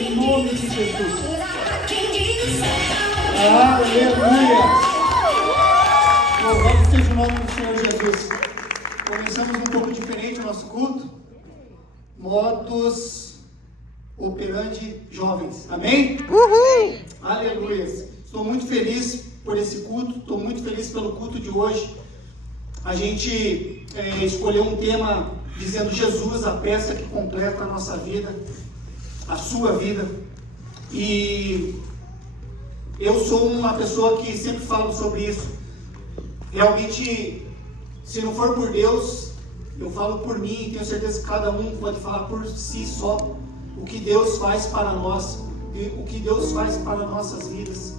em nome de Jesus. Aleluia! Louvado seja o nome do Senhor Jesus. Começamos um pouco diferente o nosso culto. Modus operandi jovens. Amém? Uhul! Aleluia! Estou muito feliz por esse culto. Estou muito feliz pelo culto de hoje. A gente escolheu um tema dizendo Jesus, a peça que completa a nossa vida, a sua vida. E eu sou uma pessoa que sempre falo sobre isso. Realmente, se não for por Deus, eu falo por mim, e tenho certeza que cada um pode falar por si só o que Deus faz para nós, o que Deus faz para nossas vidas.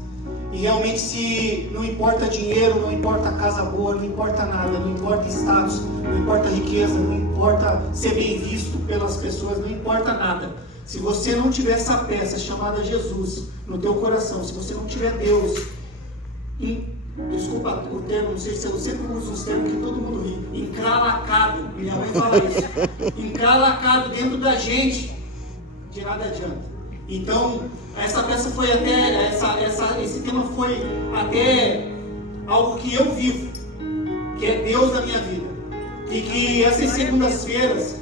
E realmente, se não importa dinheiro, não importa casa boa, não importa nada, não importa status, não importa riqueza, não importa ser bem visto pelas pessoas, não importa nada. Se você não tiver essa peça chamada Jesus no teu coração, se você não tiver Deus, desculpa o termo, não sei se eu sempre uso os termos que todo mundo ri, encralacado, minha mãe fala isso, encralacado dentro da gente, de nada adianta. Então, essa peça foi até, esse tema foi até algo que eu vivo, que é Deus na minha vida. E que essas segundas-feiras,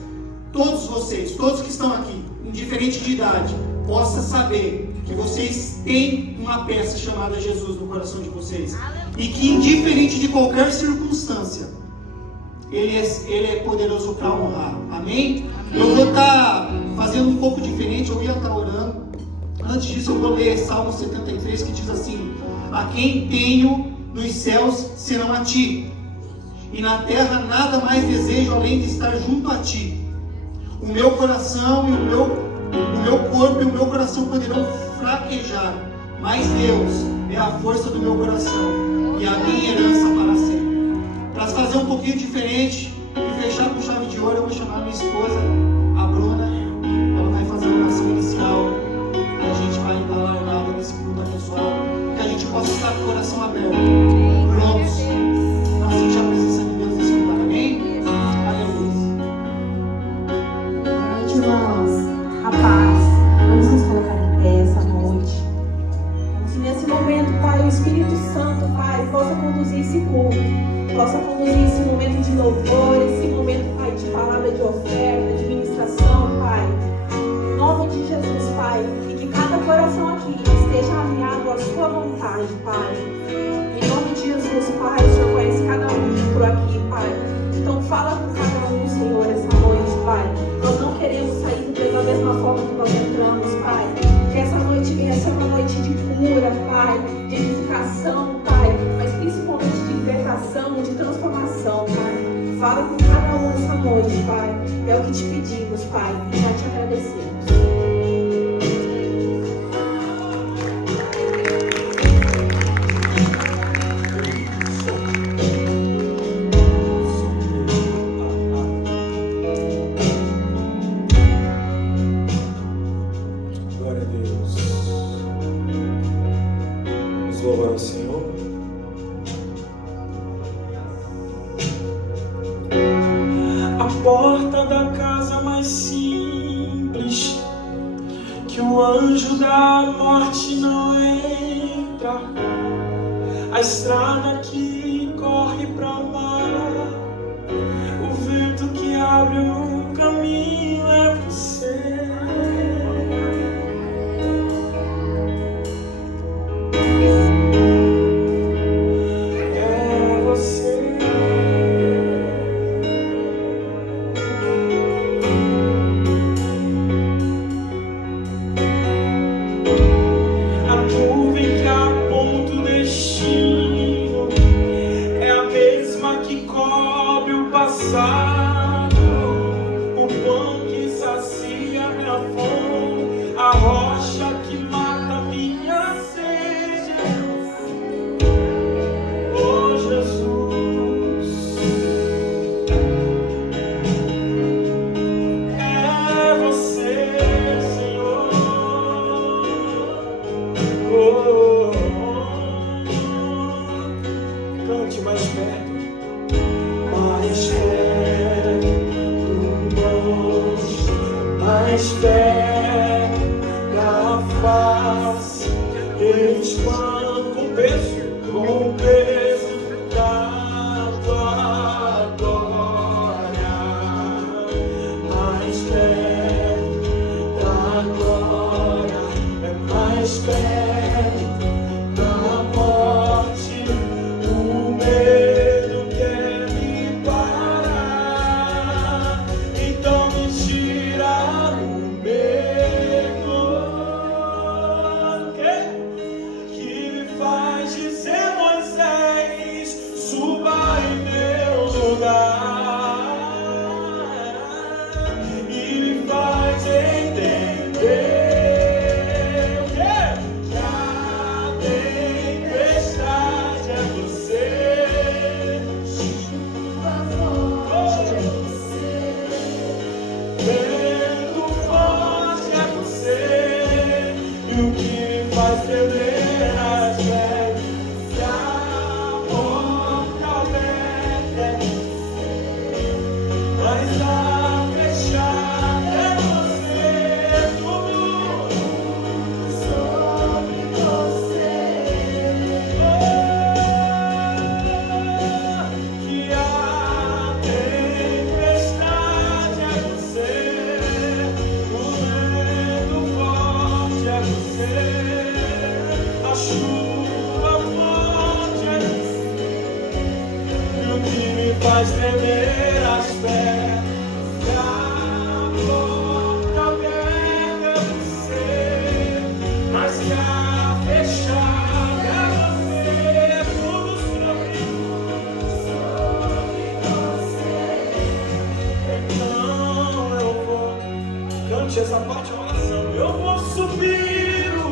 todos vocês, todos que estão aqui, indiferente de idade, possam saber que vocês têm uma peça chamada Jesus no coração de vocês. E que indiferente de qualquer circunstância, Ele é poderoso para honrar. Amém? Eu vou estar fazendo um pouco diferente, eu ia estar orando. Antes disso eu vou ler Salmo 73, que diz assim: a quem tenho nos céus senão a ti, e na terra nada mais desejo além de estar junto a ti. O meu coração e o meu corpo e o meu coração poderão fraquejar, mas Deus é a força do meu coração e a minha herança para sempre. Para fazer um pouquinho diferente e fechar com chave de ouro, eu vou chamar minha esposa, a Bruna. Ela vai fazer a oração inicial e a gente vai dar largada nesse culto abençoado, que a gente possa estar com o coração aberto, prontos para sentir a presença de Deus nesse lugar. Amém? Aleluia. Boa noite, irmãos. A paz. Vamos nos colocar em pé essa noite. Se nesse momento, Pai, o Espírito Santo, Pai, possa conduzir esse culto, possa conduzir esse momento de louvor, esse momento, Pai, de palavra de oferta, de ministração, Pai. Em nome de Jesus, Pai, e que cada coração aqui esteja alinhado à sua vontade, Pai. Em nome de Jesus, Pai, o Senhor conhece cada um por aqui, Pai. Então fala com cada um, Senhor, essa noite, Pai. Nós não queremos sair da mesma forma que nós entramos, Pai. Que essa noite venha ser uma noite de cura, Pai, de edificação, Pai, mas principalmente de libertação, de transformação, Pai. Fala com cada um essa noite, Pai. É o que te pedimos, Pai, e já te agradecemos. Glória a Deus. Vamos louvar ao Senhor. A porta da casa mais simples, que o anjo da morte não entra, a estrada que corre para o mar, o vento que abre o caminho é você. É você. A nuvem que aponta o destino é a mesma que cobre o passado. faz expande com o peso da tua glória, mais perto da glória, é mais perto da morte, o medo quer me parar, então me tira o medo, que me faz dizer: Moisés, suba em meu lugar, e me faz entender que a tempestade é você, vento forte é você, e o que me faz tremer as pernas, se a porta aberta é você, mas a fechada é você, tudo sobre você. Que a tempestade é você, o vento forte é você, a chuva forte é você, e o que me faz tremer as pernas, e a porta aberta é você, mas que a fechada é você, tudo sobre você. Então eu vou, cante essa parte, é uma oração. Eu vou subir o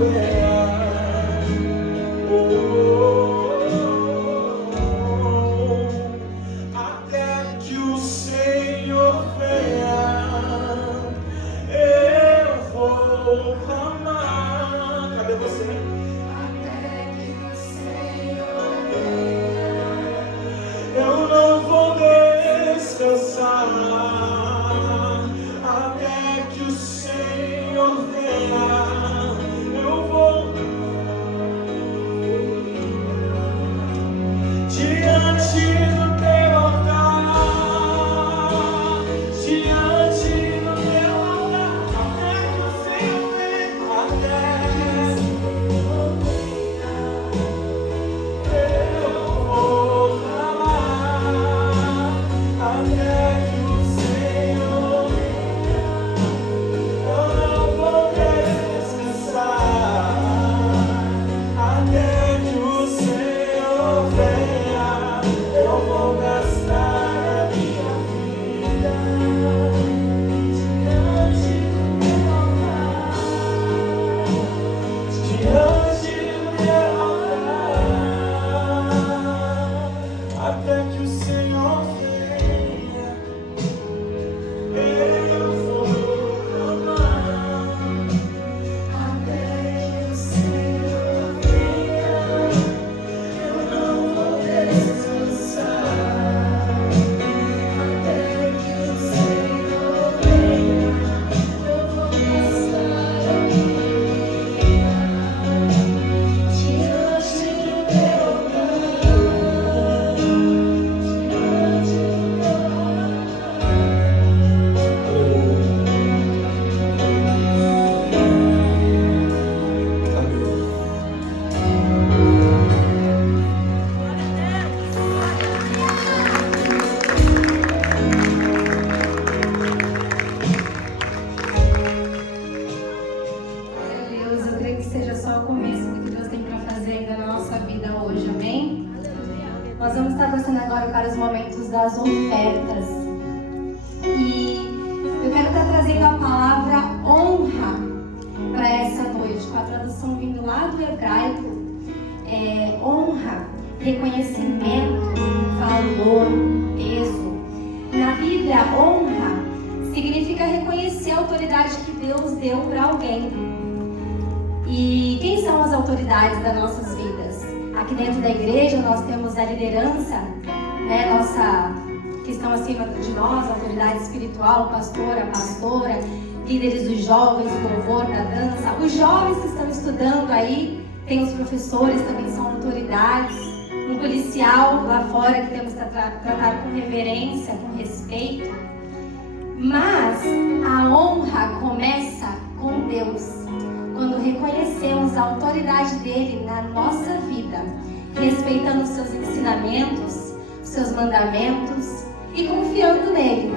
venha. Até que o Senhor venha, eu vou clamar. Cadê você? Até que o Senhor venha, eu não vou descansar. Até que o Senhor venha, eu vou diante do teu altar, diante do teu altar. Até que o Senhor venha, até que o Senhor venha, eu vou clamar. Até que o Senhor venha, eu não vou descansar. Até que o Senhor venha, eu vou gastar a minha vida diante do teu altar, diante do teu altar. Até que o Senhor venha, eu vou clamar. Até que o Senhor venha, eu não vou descansar. Até que o Senhor venha, eu vou gastar a minha vida diante do teu altar, diante do teu Deus, eu creio que seja só o começo do que Deus tem para fazer ainda na nossa vida hoje, amém? Nós vamos estar passando agora para os momentos das ofertas. E eu quero estar trazendo a palavra honra para essa noite, com a tradução vindo lá do hebraico. Honra, reconhecimento, valor, peso. Na Bíblia, honra significa reconhecer a autoridade que Deus deu para alguém. E quem são as autoridades das nossas vidas? Aqui dentro da igreja nós temos a liderança, né, que estão acima de nós, a autoridade espiritual, pastora, líderes dos jovens, do louvor, da dança. Os jovens que estão estudando aí, tem os professores também que são autoridades. Um policial lá fora que temos que tratar com reverência, com respeito. Mas a honra começa com Deus, quando reconhecemos a autoridade dele na nossa vida, respeitando os seus ensinamentos, os seus mandamentos e confiando nele.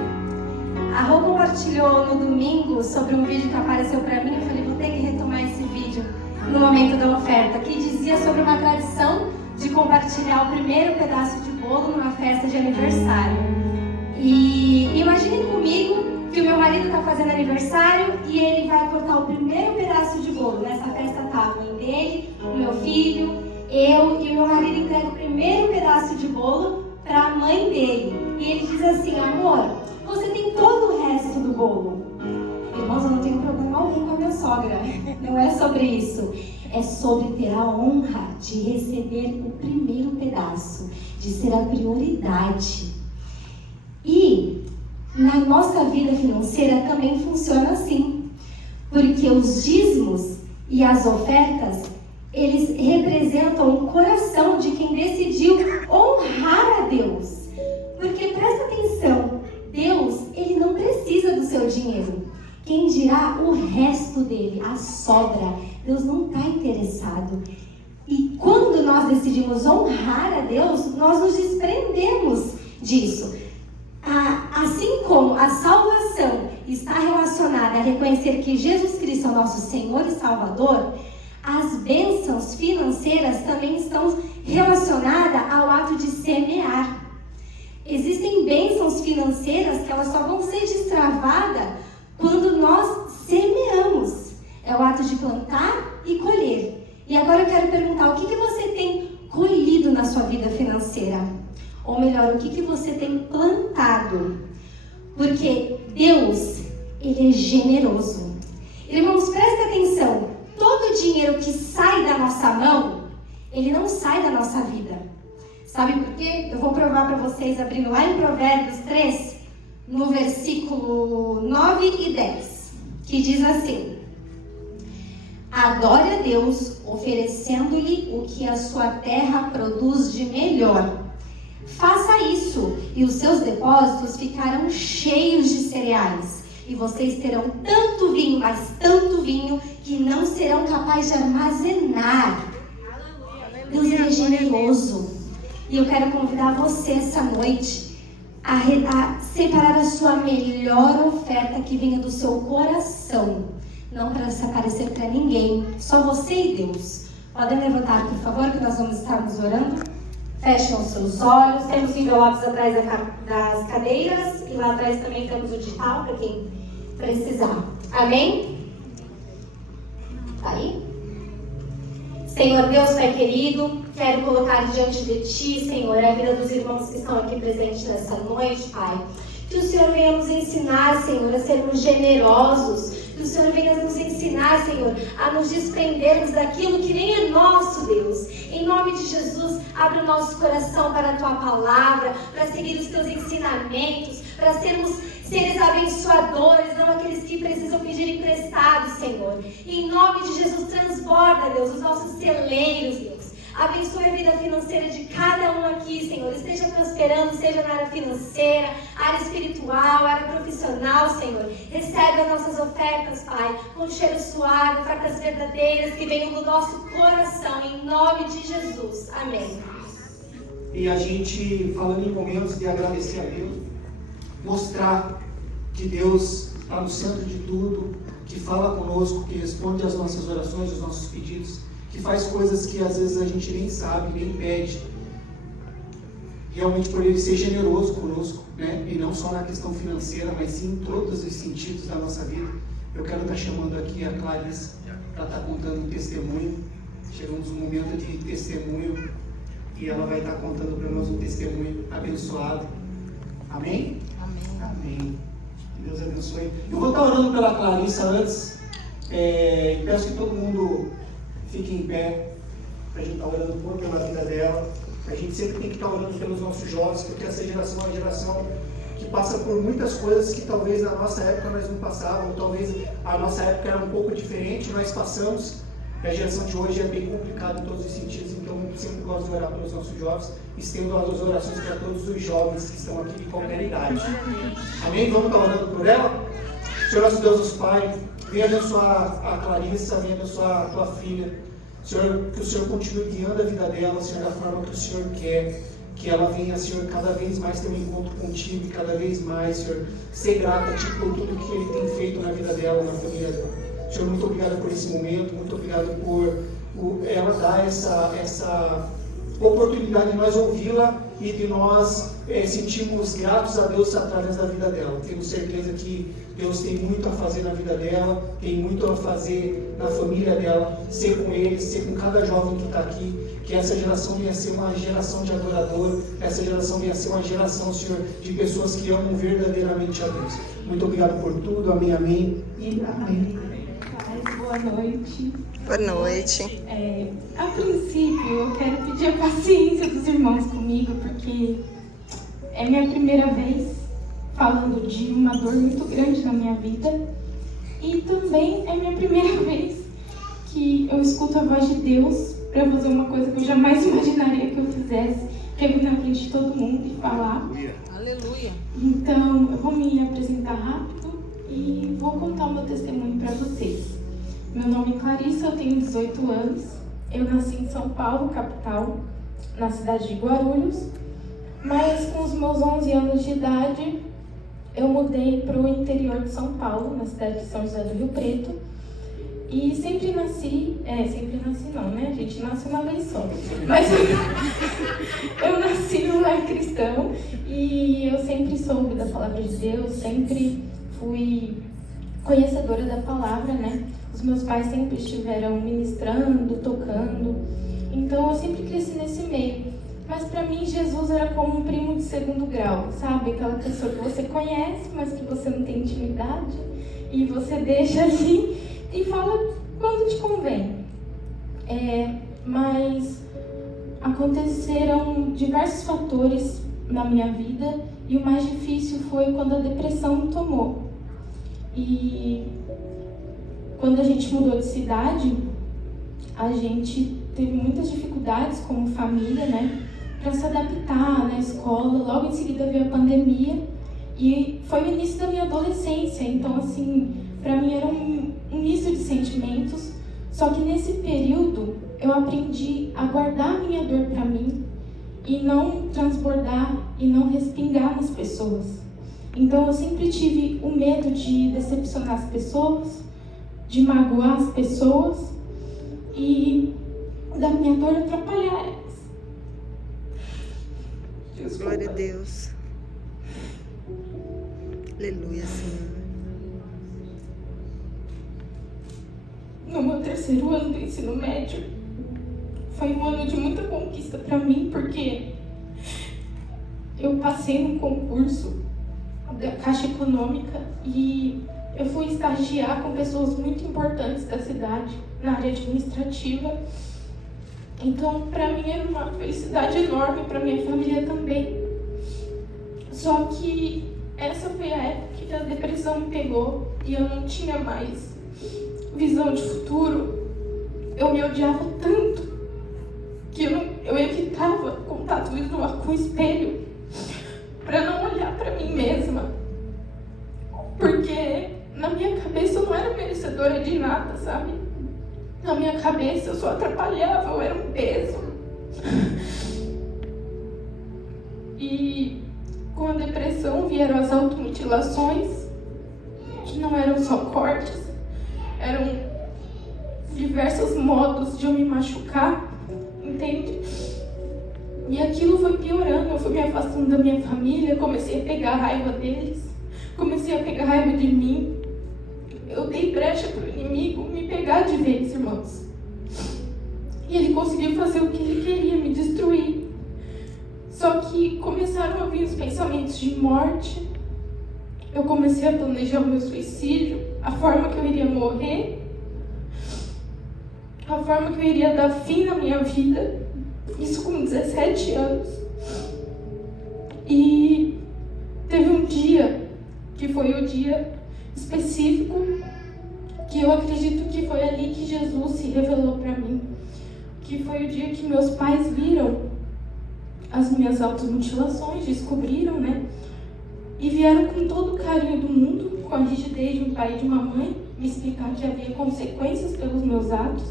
A Rô compartilhou no domingo sobre um vídeo que apareceu para mim. Eu falei, vou ter que retomar esse vídeo no momento da oferta, que dizia sobre uma tradição de compartilhar o primeiro pedaço de bolo numa festa de aniversário. E imagine comigo que o meu marido está fazendo aniversário e ele vai cortar o primeiro pedaço de bolo. Nessa festa tá a mãe dele, o meu filho, eu e o meu marido entrega o primeiro pedaço de bolo para a mãe dele. E ele diz assim, amor, você tem todo o resto do bolo. Irmãos, eu não tenho problema algum com a minha sogra. Não é sobre isso. É sobre ter a honra de receber o primeiro pedaço, de ser a prioridade. E na nossa vida financeira também funciona assim. Porque os dízimos e as ofertas, eles representam o coração de quem decidiu honrar a Deus. Porque presta atenção, Deus, ele não precisa do seu dinheiro. Quem dirá o resto dele, a sobra? Deus não está interessado. E quando nós decidimos honrar a Deus, nós nos desprendemos disso. Assim como a salvação está relacionada a reconhecer que Jesus Cristo é o nosso Senhor e Salvador, as bênçãos financeiras também estão relacionadas ao ato de semear. Existem bênçãos financeiras que elas só vão ser destravadas quando nós semeamos. É o ato de plantar e colher. E agora eu quero perguntar, o que você tem colhido na sua vida financeira? Ou melhor, o que você tem plantado? Porque Deus, Ele é generoso. Irmãos, presta atenção. Todo o dinheiro que sai da nossa mão, ele não sai da nossa vida. Sabe por quê? Eu vou provar para vocês, abrindo lá em Provérbios 3, no versículo 9 e 10, que diz assim: adore a Deus, oferecendo-lhe o que a sua terra produz de melhor. Faça isso, e os seus depósitos ficarão cheios de cereais. E vocês terão tanto vinho, mas tanto vinho, que não serão capazes de armazenar. Deus é generoso. E eu quero convidar você essa noite a separar a sua melhor oferta que venha do seu coração. Não para se aparecer para ninguém, só você e Deus. Podem levantar, por favor, que nós vamos estarmos orando. Fechem os seus olhos. Temos envelopes atrás das cadeiras. E lá atrás também temos o digital para quem precisar. Amém? Tá aí? Senhor Deus, Pai querido, quero colocar diante de Ti, Senhor, a vida dos irmãos que estão aqui presentes nessa noite, Pai. Que o Senhor venha nos ensinar, Senhor, a sermos generosos. Que o Senhor venha nos ensinar, Senhor, a nos desprendermos daquilo que nem é nosso, Deus. Em nome de Jesus, abre o nosso coração para a Tua palavra, para seguir os Teus ensinamentos, para sermos seres abençoadores, não aqueles que precisam pedir emprestado, Senhor. Em nome de Jesus, transborda, Deus, os nossos celeiros, Deus. Abençoe a vida financeira de cada um aqui, Senhor. Esteja prosperando, seja na área financeira, área espiritual, área profissional, Senhor. Recebe as nossas ofertas, Pai, com cheiro suave, ofertas verdadeiras que venham do nosso coração, em nome de Jesus. Amém. E a gente, falando em momentos de agradecer a Deus, mostrar que Deus está no centro de tudo, que fala conosco, que responde às nossas orações, aos nossos pedidos, que faz coisas que às vezes a gente nem sabe, nem pede. Realmente por Ele ser generoso conosco, né? E não só na questão financeira, mas sim em todos os sentidos da nossa vida. Eu quero estar chamando aqui a Clarissa para estar contando um testemunho. Chegamos um momento de testemunho e ela vai estar contando para nós um testemunho abençoado. Amém? Amém. Que Deus abençoe. Eu vou estar orando pela Clarissa antes. E peço que todo mundo fique em pé para a gente estar orando pela vida dela. A gente sempre tem que estar orando pelos nossos jovens, porque essa geração é uma geração que passa por muitas coisas que talvez na nossa época nós não passávamos, talvez a nossa época era um pouco diferente, nós passamos. A geração de hoje é bem complicada em todos os sentidos, então eu sempre gosto de orar pelos nossos jovens. Estendo as orações para todos os jovens que estão aqui de qualquer idade. Amém? Vamos estar orando por ela? Senhor nosso Deus, nosso Pai, venha abençoar a Clarissa, venha abençoar a tua filha. Senhor, que o Senhor continue guiando a vida dela, Senhor, da forma que o Senhor quer. Que ela venha, Senhor, cada vez mais ter um encontro contigo e cada vez mais, Senhor, ser grata a Ti por tudo que Ele tem feito na vida dela, na família dela. Senhor, muito obrigado por esse momento, muito obrigado por ela dar essa oportunidade de nós ouvi-la e de nós sentirmos gratos a Deus através da vida dela. Temos certeza que Deus tem muito a fazer na vida dela, tem muito a fazer na família dela, ser com eles, ser com cada jovem que está aqui. Que essa geração venha ser uma geração de adorador, essa geração venha ser uma geração, Senhor, de pessoas que amam verdadeiramente a Deus. Muito obrigado por tudo, amém, amém e amém. Boa noite. Boa noite. A princípio, eu quero pedir a paciência dos irmãos comigo, porque é minha primeira vez falando de uma dor muito grande na minha vida. E também é minha primeira vez que eu escuto a voz de Deus para fazer uma coisa que eu jamais imaginaria que eu fizesse, que é vir na frente de todo mundo e falar. Aleluia. Então, eu vou me apresentar rápido e vou contar o meu testemunho para vocês. Meu nome é Clarissa, eu tenho 18 anos. Eu nasci em São Paulo, capital, na cidade de Guarulhos. Mas com os meus 11 anos de idade, eu mudei para o interior de São Paulo, na cidade de São José do Rio Preto. E sempre nasci não, né? A gente nasce uma vez só. Mas eu nasci num lar cristão e eu sempre soube da palavra de Deus, sempre fui conhecedora da palavra, né? Os meus pais sempre estiveram ministrando, tocando. Então eu sempre cresci nesse meio. Mas para mim Jesus era como um primo de segundo grau, sabe? Aquela pessoa que você conhece, mas que você não tem intimidade. E você deixa ali e fala quando te convém. Mas aconteceram diversos fatores na minha vida e o mais difícil foi quando a depressão me tomou. E quando a gente mudou de cidade, a gente teve muitas dificuldades como família, né, para se adaptar na escola. Logo em seguida veio a pandemia e foi o início da minha adolescência. Então, assim, para mim era um misto de sentimentos. Só que nesse período eu aprendi a guardar a minha dor para mim e não transbordar e não respingar nas pessoas. Então eu sempre tive o medo de decepcionar as pessoas, de magoar as pessoas e da minha dor atrapalhar elas. Desculpa. Glória a Deus. Aleluia, Senhor. No meu terceiro ano do ensino médio, foi um ano de muita conquista para mim, porque eu passei num concurso da Caixa Econômica e eu fui estagiar com pessoas muito importantes da cidade, na área administrativa. Então, para mim era uma felicidade enorme, para minha família também. Só que essa foi a época que a depressão me pegou e eu não tinha mais visão de futuro. Eu me odiava tanto que eu evitava contato visual com o espelho para não olhar para mim mesma, porque na minha cabeça eu não era merecedora de nada, sabe? Na minha cabeça eu só atrapalhava, eu era um peso. E com a depressão vieram as automutilações, que não eram só cortes, eram diversos modos de eu me machucar, entende? E aquilo foi piorando, eu fui me afastando da minha família, comecei a pegar raiva deles, comecei a pegar raiva de mim. Eu dei brecha para o inimigo me pegar de vez, irmãos. E ele conseguiu fazer o que ele queria, me destruir. Só que começaram a vir os pensamentos de morte. Eu comecei a planejar o meu suicídio, a forma que eu iria morrer, a forma que eu iria dar fim na minha vida. Isso com 17 anos. E teve um dia, que foi o dia específico, que eu acredito que foi ali que Jesus se revelou para mim. Que foi o dia que meus pais viram as minhas automutilações, descobriram, né? E vieram com todo o carinho do mundo, com a rigidez de um pai e de uma mãe, me explicar que havia consequências pelos meus atos,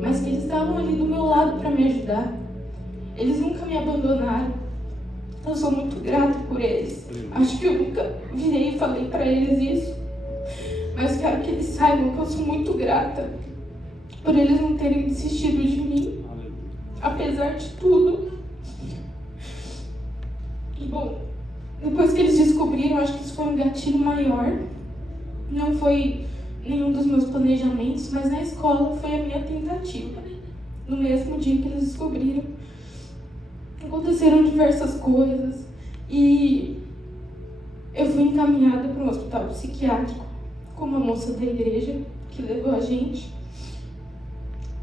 mas que eles estavam ali do meu lado para me ajudar. Eles nunca me abandonaram. Eu sou muito grata por eles. Acho que eu nunca virei e falei para eles isso. Mas quero que eles saibam que eu sou muito grata por eles não terem desistido de mim, apesar de tudo. E bom, depois que eles descobriram, acho que isso foi um gatilho maior. Não foi nenhum dos meus planejamentos, mas na escola foi a minha tentativa. No mesmo dia que eles descobriram, aconteceram diversas coisas e eu fui encaminhada para um hospital psiquiátrico com uma moça da igreja que levou a gente.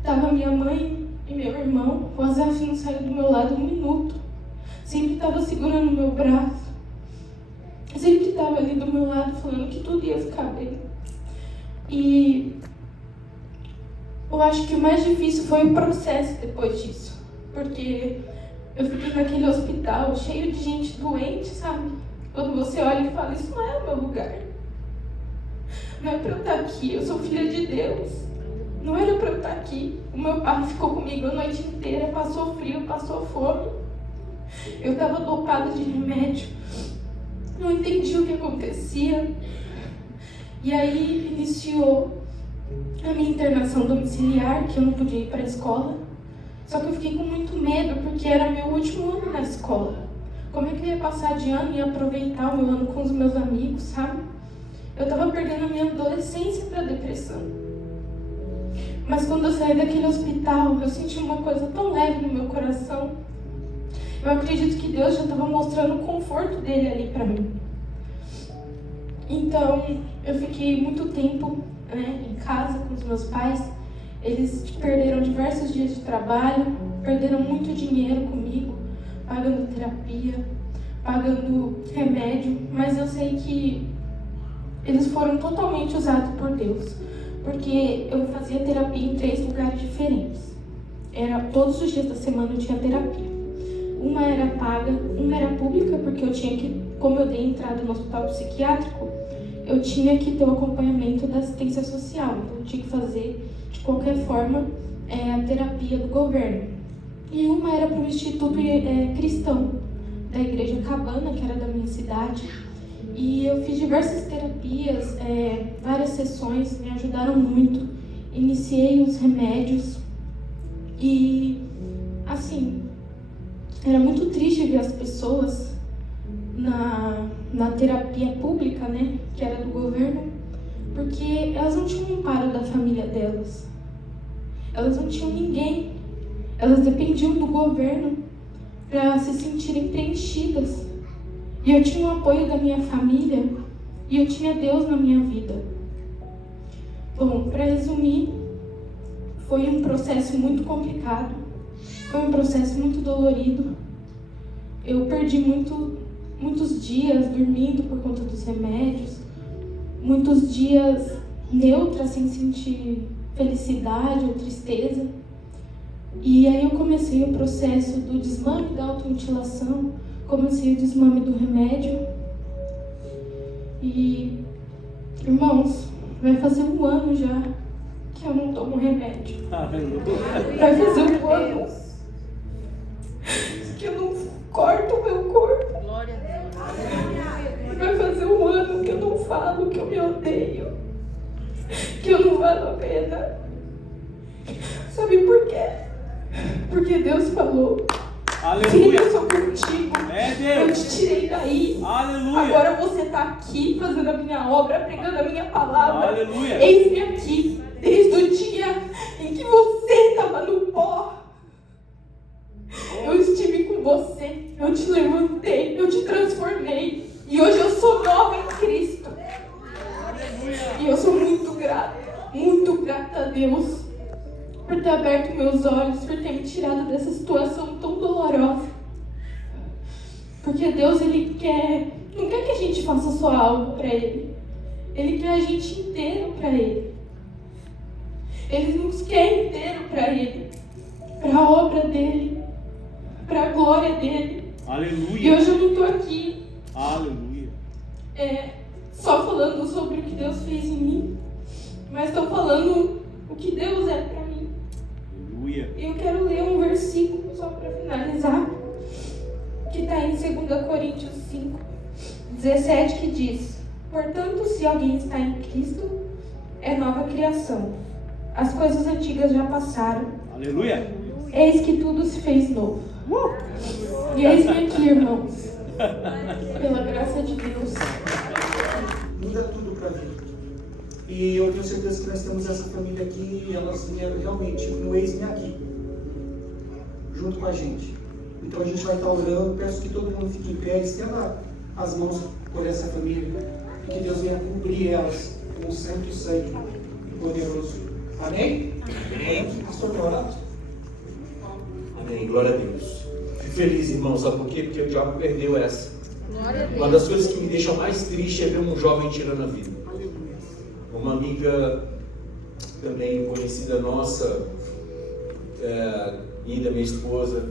Tava minha mãe e meu irmão. O Azaf não saiu do meu lado um minuto. Sempre estava segurando o meu braço. Sempre estava ali do meu lado falando que tudo ia ficar bem. E eu acho que o mais difícil foi o processo depois disso. Porque eu fiquei naquele hospital cheio de gente doente, sabe? Quando você olha e fala, isso não é o meu lugar. Não é para eu estar aqui, eu sou filha de Deus. Não era para eu estar aqui. O meu pai ficou comigo a noite inteira, passou frio, passou fome. Eu estava dopada de remédio. Não entendi o que acontecia. E aí iniciou a minha internação domiciliar, que eu não podia ir para a escola. Só que eu fiquei com muito medo, porque era meu último ano na escola. Como é que eu ia passar de ano e aproveitar o meu ano com os meus amigos, sabe? Eu estava perdendo a minha adolescência para a depressão. Mas quando eu saí daquele hospital, eu senti uma coisa tão leve no meu coração. Eu acredito que Deus já estava mostrando o conforto dele ali para mim. Então, eu fiquei muito tempo, em casa com os meus pais. Eles perderam diversos dias de trabalho, perderam muito dinheiro comigo, pagando terapia, pagando remédio. Mas eu sei que eles foram totalmente usados por Deus. Porque eu fazia terapia em 3 lugares diferentes. Todos os dias da semana eu tinha terapia. Uma era paga, uma era pública, porque eu tinha que, como eu dei entrada no hospital psiquiátrico, eu tinha que ter o acompanhamento da assistência social. Então eu tinha que fazer, de qualquer forma, a terapia do governo. E uma era para o Instituto Cristão, da Igreja Cabana, que era da minha cidade. E eu fiz diversas terapias, várias sessões, me ajudaram muito. Iniciei os remédios e, assim, era muito triste ver as pessoas na terapia pública, que era do governo, porque elas não tinham amparo da família delas. Elas não tinham ninguém. Elas dependiam do governo para se sentirem preenchidas. E eu tinha o apoio da minha família e eu tinha Deus na minha vida. Bom, para resumir, foi um processo muito complicado, foi um processo muito dolorido. Eu perdi muitos dias dormindo por conta dos remédios, muitos dias neutra, sem sentir felicidade ou tristeza. E aí eu comecei o processo do desmame da automutilação, comecei o desmame do remédio. E, irmãos, vai fazer 1 ano já que eu não tomo remédio. Vai fazer 1 ano que eu não corto o meu corpo. Glória a Deus. Vai fazer 1 ano que eu não falo que eu me odeio, que eu não valo a pena. Sabe por quê? Porque Deus falou: filho, eu sou contigo. Eu te tirei daí. Aleluia. Agora você está aqui fazendo a minha obra, pregando a minha palavra. Aleluia. Eis-me aqui, desde o dia em que você estava no pó. Eu estive com você, eu te levantei, eu te transformei. E hoje eu sou nova em Cristo. E eu sou muito grata a Deus por ter aberto meus olhos, por ter me tirado dessa situação tão dolorosa. Porque Deus, Ele não quer que a gente faça só algo para Ele. Ele quer a gente inteiro para Ele. Ele nos quer inteiro para Ele, para a obra dEle, para a glória dEle. Aleluia. E hoje eu não estou aqui Aleluia. só falando sobre o que Deus fez em mim, mas estou falando o que Deus é para mim. Aleluia. E eu quero ler um versículo só para finalizar, que está em 2 Coríntios 5, 17, que diz: portanto, se alguém está em Cristo, é nova criação. As coisas antigas já passaram. Aleluia. Eis que tudo se fez novo. E eis-me aqui, irmãos, pela graça de Deus. Muda tudo para a vida. E eu tenho certeza que nós temos essa família aqui e elas vieram realmente no ex-me aqui, junto com a gente. Então a gente vai estar orando, peço que todo mundo fique em pé, estenda as mãos por essa família e que Deus venha cobrir elas com o santo sangue poderoso. Amém? Amém. Pastor, quer orar? Amém, glória a Deus. Fico feliz, irmão, sabe por quê? Porque o diabo perdeu essa. Glória a Deus. Uma das coisas que me deixa mais triste é ver um jovem tirando a vida. Uma amiga também conhecida nossa, e da minha esposa,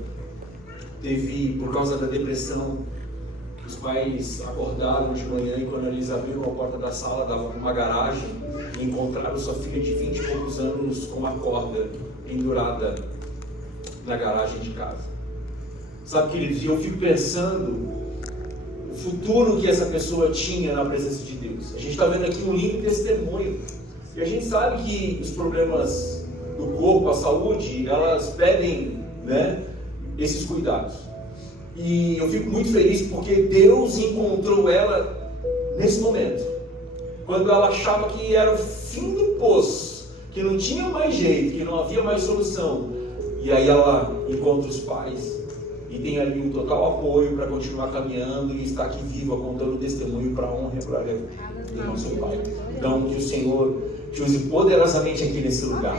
teve, por causa da depressão, os pais acordaram de manhã e quando eles abriram a porta da sala, dava uma garagem, e encontraram sua filha de 20 e poucos anos com uma corda pendurada na garagem de casa. Sabe, queridos, e eu fico pensando o futuro que essa pessoa tinha na presença de Deus. A gente está vendo aqui um lindo testemunho. E a gente sabe que os problemas do corpo, a saúde, elas pedem, esses cuidados. E eu fico muito feliz porque Deus encontrou ela nesse momento. Quando ela achava que era o fim do poço, que não tinha mais jeito, que não havia mais solução. E aí ela encontra os pais e tem ali um total apoio para continuar caminhando e estar aqui viva, contando o testemunho para a honra e glória do nosso Pai. Então, que o Senhor te use poderosamente aqui nesse lugar.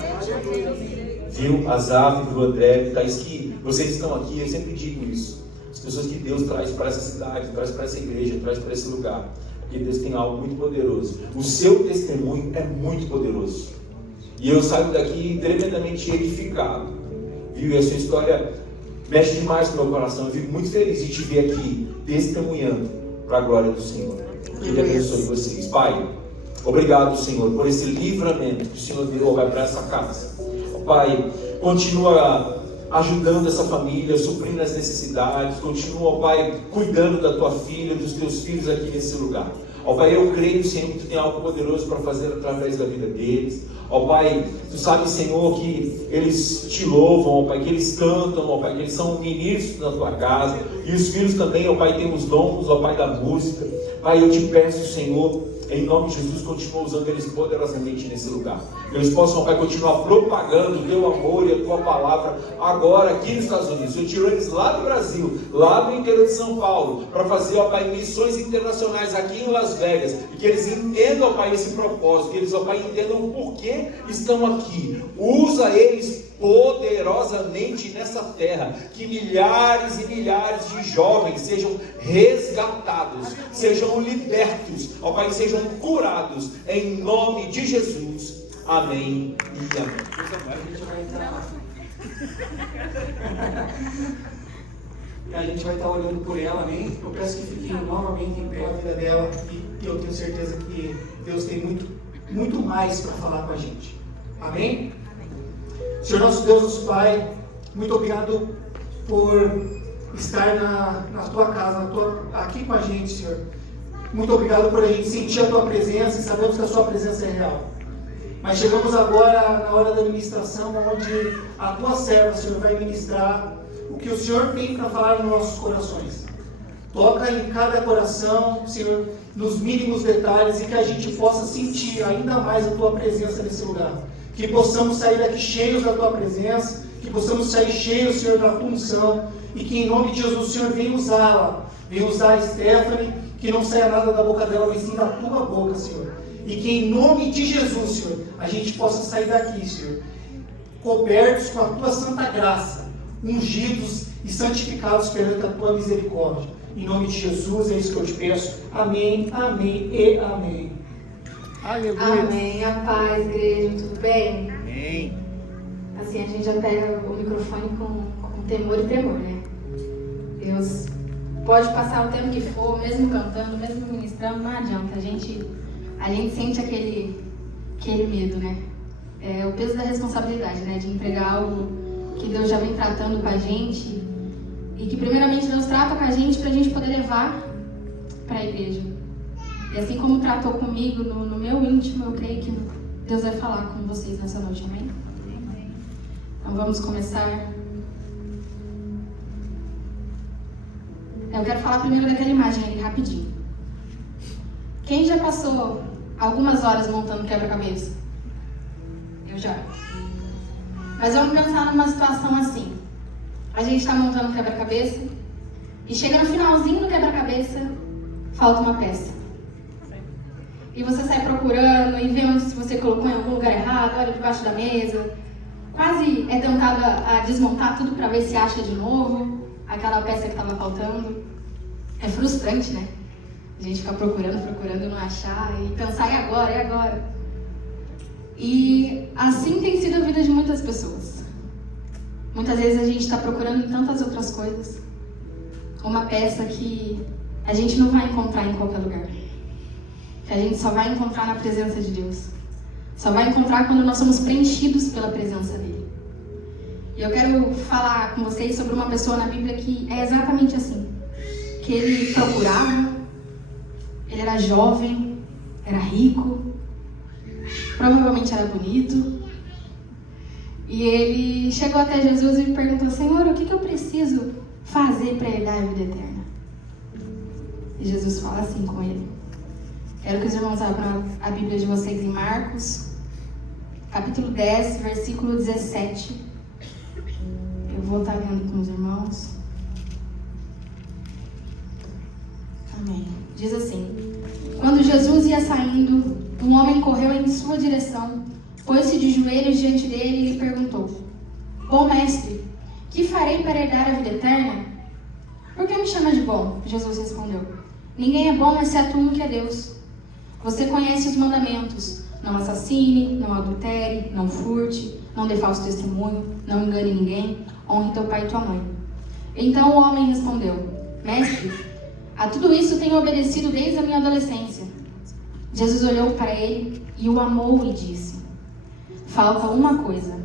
Viu? Azaf, viu, André, Thaís, que vocês estão aqui, eu sempre digo isso. As pessoas que Deus traz para essa cidade, traz para essa igreja, traz para esse lugar. Porque Deus tem algo muito poderoso. O seu testemunho é muito poderoso. E eu saio daqui tremendamente edificado. Viu? E a sua história mexe demais com o meu coração. Eu fico muito feliz de te ver aqui, testemunhando para a glória do Senhor. Que Ele abençoe vocês. Pai, obrigado, Senhor, por esse livramento que o Senhor deu para essa casa. Pai, continua ajudando essa família, suprindo as necessidades. Continua, Pai, cuidando da tua filha, dos teus filhos aqui nesse lugar. Ó Pai, eu creio, Senhor, que Tu tem algo poderoso para fazer através da vida deles. Ó Pai, Tu sabes, Senhor, que eles Te louvam, ó Pai, que eles cantam, ó Pai, que eles são ministros na Tua casa. E os filhos também, ó Pai, têm os dons, ó Pai, da música. Pai, eu Te peço, Senhor, em nome de Jesus, continua usando eles poderosamente nesse lugar. Eles possam, ó Pai, continuar propagando o Teu amor e a Tua palavra agora aqui nos Estados Unidos. Eu tirou eles lá do Brasil, lá do interior de São Paulo, para fazer, ó Pai, missões internacionais aqui em Las Vegas. E que eles entendam, ó Pai, esse propósito. Que eles, ó Pai, entendam o porquê estão aqui. Usa eles poderosamente nessa terra, que milhares e milhares de jovens sejam resgatados, sejam libertos, ó Pai, sejam curados, em nome de Jesus, amém e amém. E a gente vai estar orando por ela, amém? Eu peço que fiquem novamente em pé a vida dela, e eu tenho certeza que Deus tem muito mais para falar com a gente, amém? Senhor nosso Deus, nosso Pai, muito obrigado por estar na Tua casa, aqui com a gente, Senhor. Muito obrigado por a gente sentir a Tua presença e sabemos que a Sua presença é real. Mas chegamos agora na hora da ministração, onde a Tua serva, Senhor, vai ministrar o que o Senhor tem para falar nos nossos corações. Toca em cada coração, Senhor, nos mínimos detalhes, e que a gente possa sentir ainda mais a Tua presença nesse lugar. Que possamos sair daqui cheios da Tua presença, que possamos sair cheios, Senhor, da Tua unção, e que em nome de Jesus o Senhor venha usá-la, venha usar a Stephanie, que não saia nada da boca dela, mas sim da Tua boca, Senhor. E que em nome de Jesus, Senhor, a gente possa sair daqui, Senhor, cobertos com a Tua santa graça, ungidos e santificados perante a Tua misericórdia. Em nome de Jesus, é isso que eu te peço. Amém, amém e amém. Aleluia. Amém. A paz, igreja, tudo bem? Amém. Assim, a gente já pega o microfone com temor e tremor, né? Deus pode passar o tempo que for, mesmo cantando, mesmo ministrando, não adianta. A gente sente aquele medo, né? É o peso da responsabilidade, né? De entregar algo que Deus já vem tratando com a gente e que primeiramente Deus trata com a gente para a gente poder levar para a igreja. E assim como tratou comigo no meu íntimo, eu creio que Deus vai falar com vocês nessa noite, amém? Então vamos começar. Eu quero falar primeiro daquela imagem ali, rapidinho. Quem já passou algumas horas montando quebra-cabeça? Eu já. Mas vamos pensar numa situação assim. A gente está montando quebra-cabeça e chega no finalzinho do quebra-cabeça, falta uma peça. E você sai procurando e vendo se você colocou em algum lugar errado, olha debaixo da mesa. Quase é tentado a desmontar tudo para ver se acha de novo aquela peça que estava faltando. É frustrante, né? A gente fica procurando e não achar e pensar, e agora? E assim tem sido a vida de muitas pessoas. Muitas vezes a gente está procurando em tantas outras coisas uma peça que a gente não vai encontrar em qualquer lugar. Que a gente só vai encontrar na presença de Deus. Só vai encontrar quando nós somos preenchidos pela presença dele. E eu quero falar com vocês sobre uma pessoa na Bíblia que é exatamente assim. Que ele procurava, ele era jovem, era rico, provavelmente era bonito. E ele chegou até Jesus e perguntou: Senhor, o que eu preciso fazer para herdar a vida eterna? E Jesus fala assim com ele. Quero que os irmãos abram a Bíblia de vocês em Marcos, capítulo 10, versículo 17. Eu vou estar lendo com os irmãos. Amém. Diz assim: Quando Jesus ia saindo, um homem correu em sua direção, pôs-se de joelhos diante dele e lhe perguntou: Bom mestre, que farei para herdar a vida eterna? Por que me chama de bom? Jesus respondeu: Ninguém é bom exceto um, que é Deus. Você conhece os mandamentos: não assassine, não adultere, não furte, não dê falso testemunho, não engane ninguém, honre teu pai e tua mãe. Então o homem respondeu: Mestre, a tudo isso tenho obedecido desde a minha adolescência. Jesus olhou para ele e o amou e disse: Falta uma coisa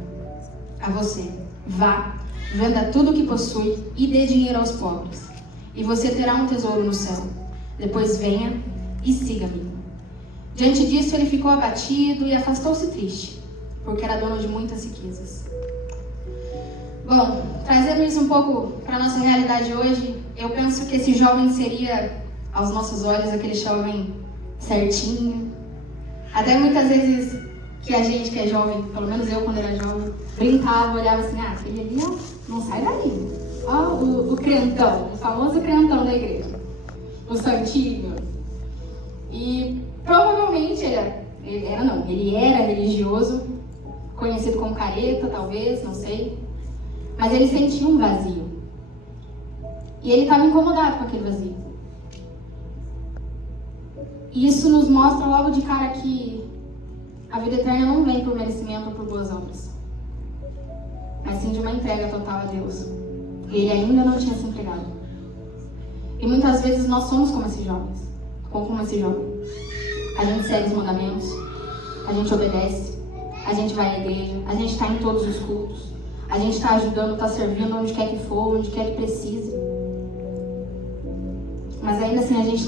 a você. Vá, venda tudo o que possui e dê dinheiro aos pobres, e você terá um tesouro no céu. Depois venha e siga-me. Diante disso, ele ficou abatido e afastou-se triste, porque era dono de muitas riquezas. Bom, trazendo isso um pouco para a nossa realidade hoje, eu penso que esse jovem seria, aos nossos olhos, aquele jovem certinho. Até muitas vezes que a gente que é jovem, pelo menos eu quando era jovem, brincava, olhava assim: aquele ali, ó, não sai daí. Ó, o crentão, o famoso crentão da igreja, o santinho. E provavelmente ele era religioso, conhecido como careta, talvez, não sei. Mas ele sentia um vazio. E ele estava incomodado com aquele vazio. E isso nos mostra logo de cara que a vida eterna não vem por merecimento ou por boas obras, mas sim de uma entrega total a Deus. Ele ainda não tinha se entregado. E muitas vezes nós somos como esses jovens. Como esse jovem. A gente segue os mandamentos, a gente obedece, a gente vai à igreja, a gente está em todos os cultos, a gente está ajudando, está servindo onde quer que for, onde quer que precise. Mas ainda assim a gente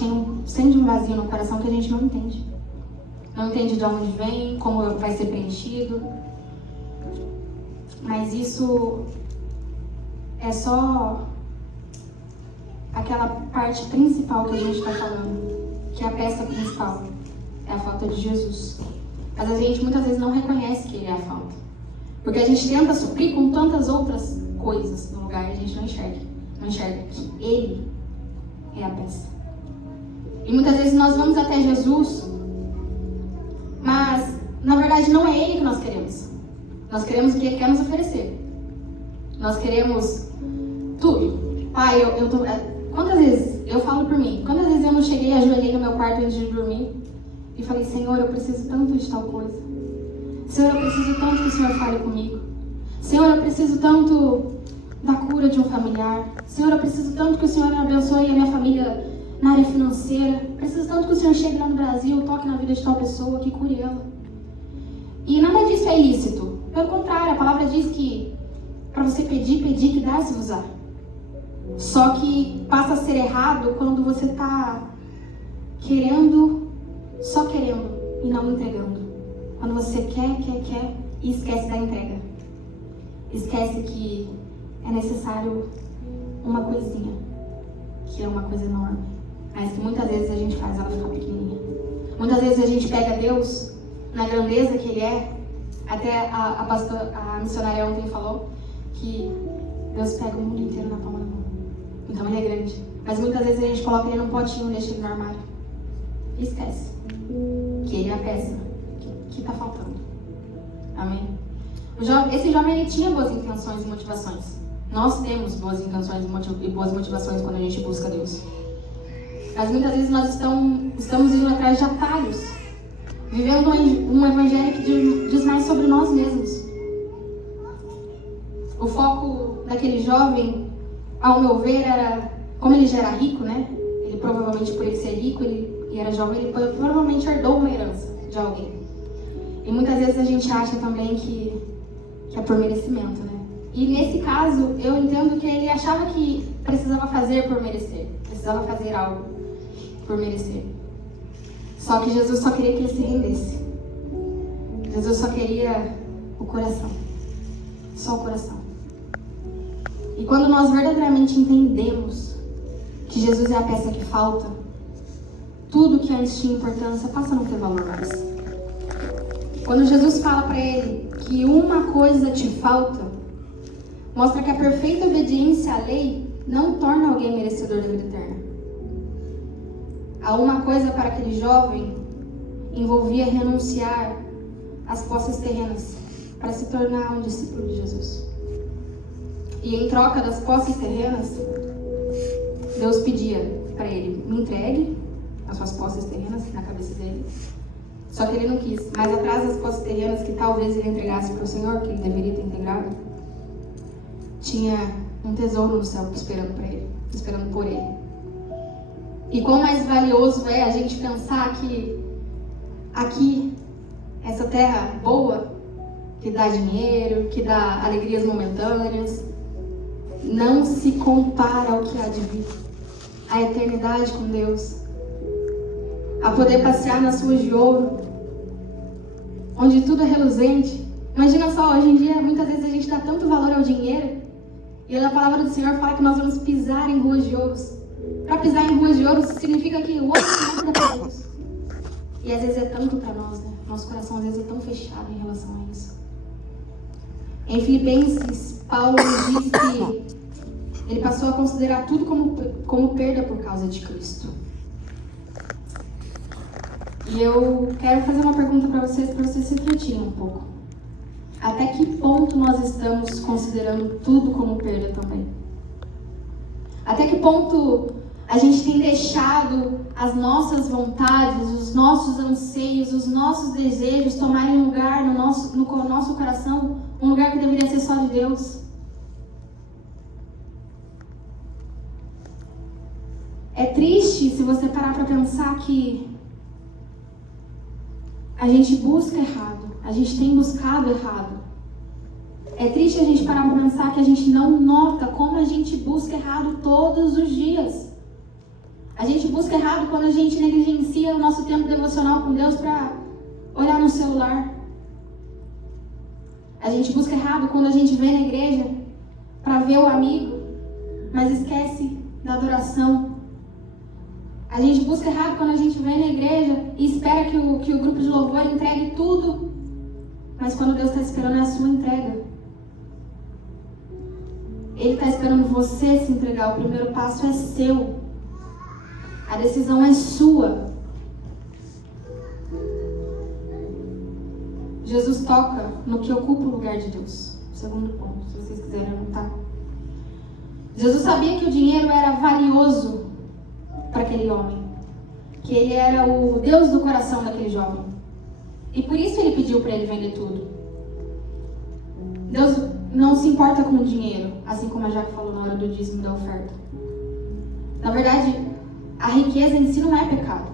sente um vazio no coração que a gente não entende. Não entende de onde vem, como vai ser preenchido. Mas isso é só aquela parte principal que a gente está falando, que é a peça principal, é a falta de Jesus. Mas a gente muitas vezes não reconhece que ele é a falta, porque a gente tenta suprir com tantas outras coisas no lugar e a gente não enxerga que ele é a peça. E muitas vezes nós vamos até Jesus, mas na verdade não é ele que nós queremos. Nós queremos o que ele quer nos oferecer. Nós queremos tudo. Pai, quantas vezes, eu falo por mim, quantas vezes eu não cheguei, ajoelhei no meu quarto antes de dormir e falei: Senhor, eu preciso tanto de tal coisa. Senhor, eu preciso tanto que o Senhor fale comigo. Senhor, eu preciso tanto da cura de um familiar. Senhor, eu preciso tanto que o Senhor abençoe a minha família na área financeira. Preciso tanto que o Senhor chegue lá no Brasil, toque na vida de tal pessoa, que cure ela. E nada disso é ilícito. Pelo contrário, a palavra diz que para você pedir, que dá-se-vos-á. Só que passa a ser errado quando você está só querendo e não entregando. Quando você quer e esquece da entrega. Esquece que é necessário uma coisinha, que é uma coisa enorme, mas que muitas vezes a gente faz ela ficar pequenininha. Muitas vezes a gente pega Deus na grandeza que Ele é. Até a missionária ontem falou que Deus pega o mundo inteiro na palma da mão. Então Ele é grande. Mas muitas vezes a gente coloca Ele num potinho e deixa Ele no armário. E esquece que Ele é a peça que está faltando. Amém? Esse jovem, ele tinha boas intenções e motivações. Nós temos boas intenções e boas motivações quando a gente busca Deus. Mas muitas vezes nós estamos indo atrás de atalhos, vivendo um evangelho que diz mais sobre nós mesmos. O foco daquele jovem, ao meu ver, era, como ele já era rico, né? Ele provavelmente, por ele ser rico e era jovem, ele provavelmente herdou uma herança de alguém. E muitas vezes a gente acha também que é por merecimento, né? E nesse caso, eu entendo que ele achava que precisava fazer por merecer. Precisava fazer algo por merecer. Só que Jesus só queria que ele se rendesse. Jesus só queria o coração. Só o coração. E quando nós verdadeiramente entendemos que Jesus é a peça que falta, tudo que antes tinha importância passa a não ter valor mais. Quando Jesus fala para ele que uma coisa te falta, mostra que a perfeita obediência à lei não torna alguém merecedor da vida eterna. A uma coisa para aquele jovem envolvia renunciar às posses terrenas para se tornar um discípulo de Jesus. E em troca das posses terrenas, Deus pedia para ele: me entregue as suas posses terrenas, na cabeça dele. Só que ele não quis. Mas atrás das posses terrenas que talvez ele entregasse para o Senhor, que ele deveria ter entregado, tinha um tesouro no céu esperando para ele, esperando por ele. E quão mais valioso é a gente pensar que aqui, essa terra boa, que dá dinheiro, que dá alegrias momentâneas, não se compara ao que há de vir. A eternidade com Deus. A poder passear nas ruas de ouro, onde tudo é reluzente. Imagina só, hoje em dia, muitas vezes a gente dá tanto valor ao dinheiro, e a palavra do Senhor fala que nós vamos pisar em ruas de ouro. Para pisar em ruas de ouro significa que o ouro não é para Deus. E às vezes é tanto para nós, né? Nosso coração às vezes é tão fechado em relação a isso. Em Filipenses, Paulo nos diz que ele passou a considerar tudo como perda por causa de Cristo. E eu quero fazer uma pergunta para vocês refletirem um pouco. Até que ponto nós estamos considerando tudo como perda também? Até que ponto a gente tem deixado as nossas vontades, os nossos anseios, os nossos desejos tomarem lugar no nosso coração, um lugar que deveria ser só de Deus? É triste se você parar para pensar que a gente busca errado, a gente tem buscado errado. É triste a gente parar para pensar que a gente não nota como a gente busca errado todos os dias. A gente busca errado quando a gente negligencia o nosso tempo devocional com Deus para olhar no celular. A gente busca errado quando a gente vem na igreja para ver o amigo, mas esquece da adoração. A gente busca errado quando a gente vem na igreja e espera que o grupo de louvor entregue tudo, mas quando Deus está esperando é a sua entrega. Ele está esperando você se entregar. O primeiro passo é seu. A decisão é sua. Jesus toca no que ocupa o lugar de Deus. Segundo ponto, se vocês quiserem anotar. Jesus sabia que o dinheiro era valioso para aquele homem, que ele era o Deus do coração daquele jovem, e por isso ele pediu para ele vender tudo. Deus não se importa com o dinheiro, assim como a Jaque falou na hora do dízimo da oferta. Na verdade, a riqueza em si não é pecado,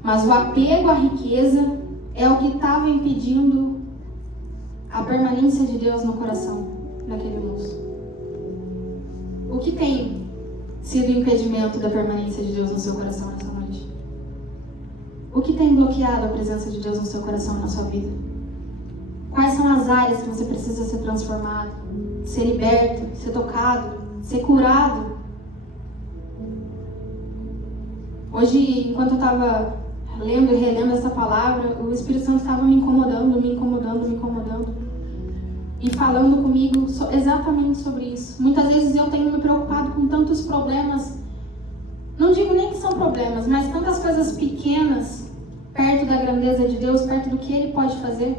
mas o apego à riqueza é o que estava impedindo a permanência de Deus no coração daquele moço. O que tem sido impedimento da permanência de Deus no seu coração nessa noite? O que tem bloqueado a presença de Deus no seu coração e na sua vida? Quais são as áreas que você precisa ser transformado, ser liberto, ser tocado, ser curado? Hoje, enquanto eu estava lendo e relendo essa palavra, o Espírito Santo estava me incomodando. E falando comigo exatamente sobre isso. Muitas vezes eu tenho me preocupado com tantos problemas, não digo nem que são problemas, mas tantas coisas pequenas, perto da grandeza de Deus, perto do que Ele pode fazer.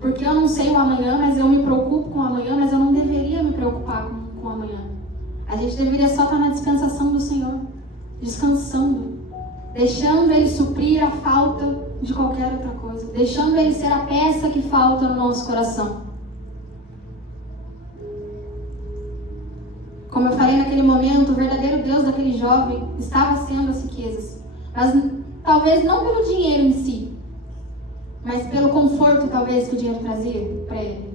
Porque eu não sei o amanhã, mas eu me preocupo com o amanhã, mas eu não deveria me preocupar com o amanhã. A gente deveria só estar na dispensação do Senhor, descansando, deixando Ele suprir a falta de qualquer outra coisa, deixando Ele ser a peça que falta no nosso coração. Como eu falei naquele momento, o verdadeiro Deus daquele jovem estava sendo as riquezas, mas talvez não pelo dinheiro em si, mas pelo conforto talvez que o dinheiro trazia para ele,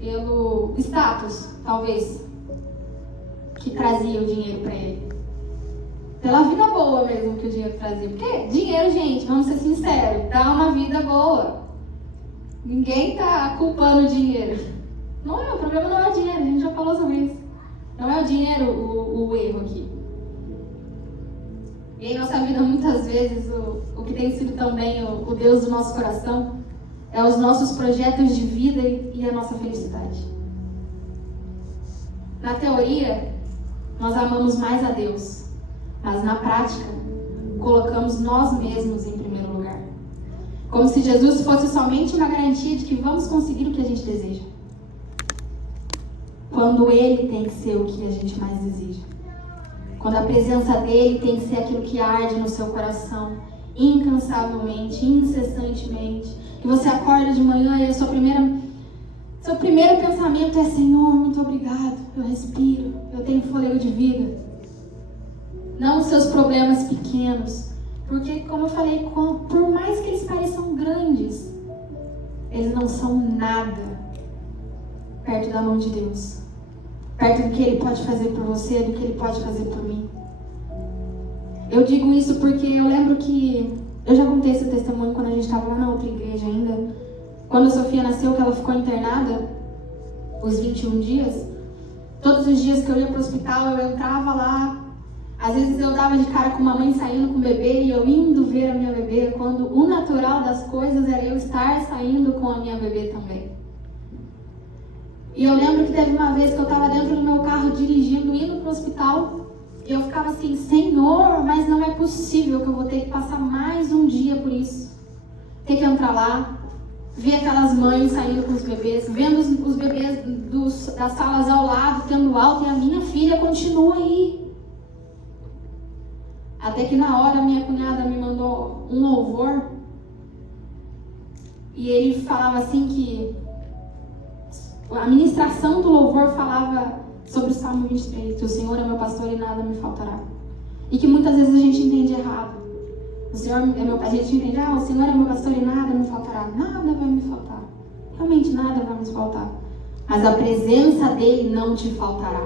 pelo status talvez que trazia o dinheiro para ele. Pela vida boa mesmo que o dinheiro trazia. Porque dinheiro, gente, vamos ser sinceros, dá uma vida boa. Ninguém tá culpando o dinheiro. Não é, o problema não é o dinheiro, a gente já falou sobre isso. Não é o dinheiro o erro aqui. E em nossa vida, muitas vezes, o que tem sido também o Deus do nosso coração é os nossos projetos de vida e a nossa felicidade. Na teoria, nós amamos mais a Deus, mas na prática, colocamos nós mesmos em primeiro lugar. Como se Jesus fosse somente uma garantia de que vamos conseguir o que a gente deseja. Quando Ele tem que ser o que a gente mais deseja. Quando a presença dEle tem que ser aquilo que arde no seu coração, incansavelmente, incessantemente. Que você acorda de manhã e seu primeiro pensamento é: Senhor, muito obrigado, eu respiro, eu tenho fôlego de vida. Não os seus problemas pequenos. Porque, como eu falei, por mais que eles pareçam grandes, eles não são nada perto da mão de Deus. Perto do que Ele pode fazer por você, do que Ele pode fazer por mim. Eu digo isso porque eu lembro que eu já contei esse testemunho quando a gente estava lá na outra igreja ainda. Quando a Sofia nasceu, que ela ficou internada, os 21 dias, todos os dias que eu ia para o hospital, eu entrava lá. Às vezes eu dava de cara com uma mãe saindo com o bebê e eu indo ver a minha bebê, quando o natural das coisas era eu estar saindo com a minha bebê também. E eu lembro que teve uma vez que eu estava dentro do meu carro dirigindo, indo para o hospital, e eu ficava assim: Senhor, mas não é possível que eu vou ter que passar mais um dia por isso. Ter que entrar lá, ver aquelas mães saindo com os bebês, vendo os bebês das salas ao lado tendo alta, e a minha filha continua aí. Até que na hora minha cunhada me mandou um louvor, e ele falava assim que a ministração do louvor falava sobre o Salmo 23, que o Senhor é meu pastor e nada me faltará. E que muitas vezes a gente entende errado. A gente entende: o Senhor é meu pastor e nada me faltará. Nada vai me faltar. Realmente nada vai nos faltar. Mas a presença dele não te faltará.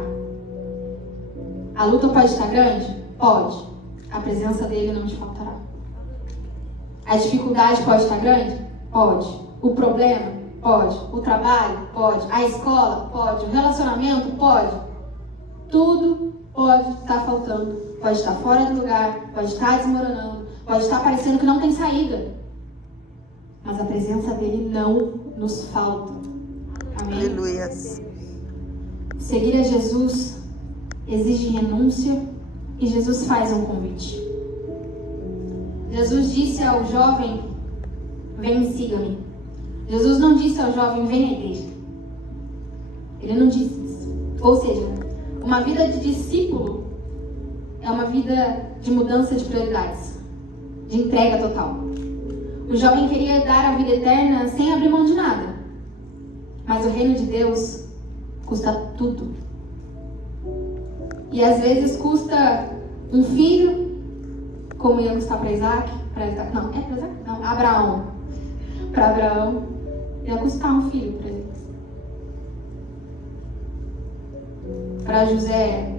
A luta pode estar grande? Pode. A presença dele não te faltará. A dificuldade pode estar grande? Pode. O problema? Pode. O trabalho? Pode. A escola? Pode. O relacionamento? Pode. Tudo pode estar faltando. Pode estar fora do lugar. Pode estar desmoronando. Pode estar parecendo que não tem saída. Mas a presença dele não nos falta. Amém? Aleluia. Seguir a Jesus exige renúncia e Jesus faz um convite. Jesus disse ao jovem: vem e siga-me. Jesus não disse ao jovem: vem à igreja. Ele não disse isso. Ou seja, uma vida de discípulo é uma vida de mudança de prioridades, de entrega total. O jovem queria dar a vida eterna sem abrir mão de nada. Mas o reino de Deus custa tudo. E às vezes custa um filho, como ia custar para Isaac. Abraão. Para Abraão, ia custar um filho para ele. Para José,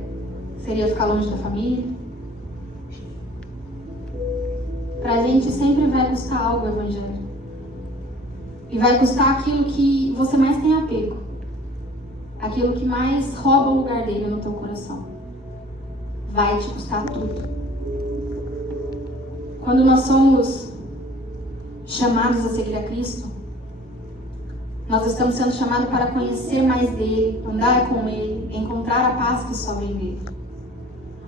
seria ficar longe da família. Para a gente sempre vai custar algo o evangelho. E vai custar aquilo que você mais tem apego. Aquilo que mais rouba o lugar dele no teu coração. Vai te custar tudo. Quando nós somos chamados a seguir a Cristo, nós estamos sendo chamados para conhecer mais dele, andar com ele, encontrar a paz que só vem dele.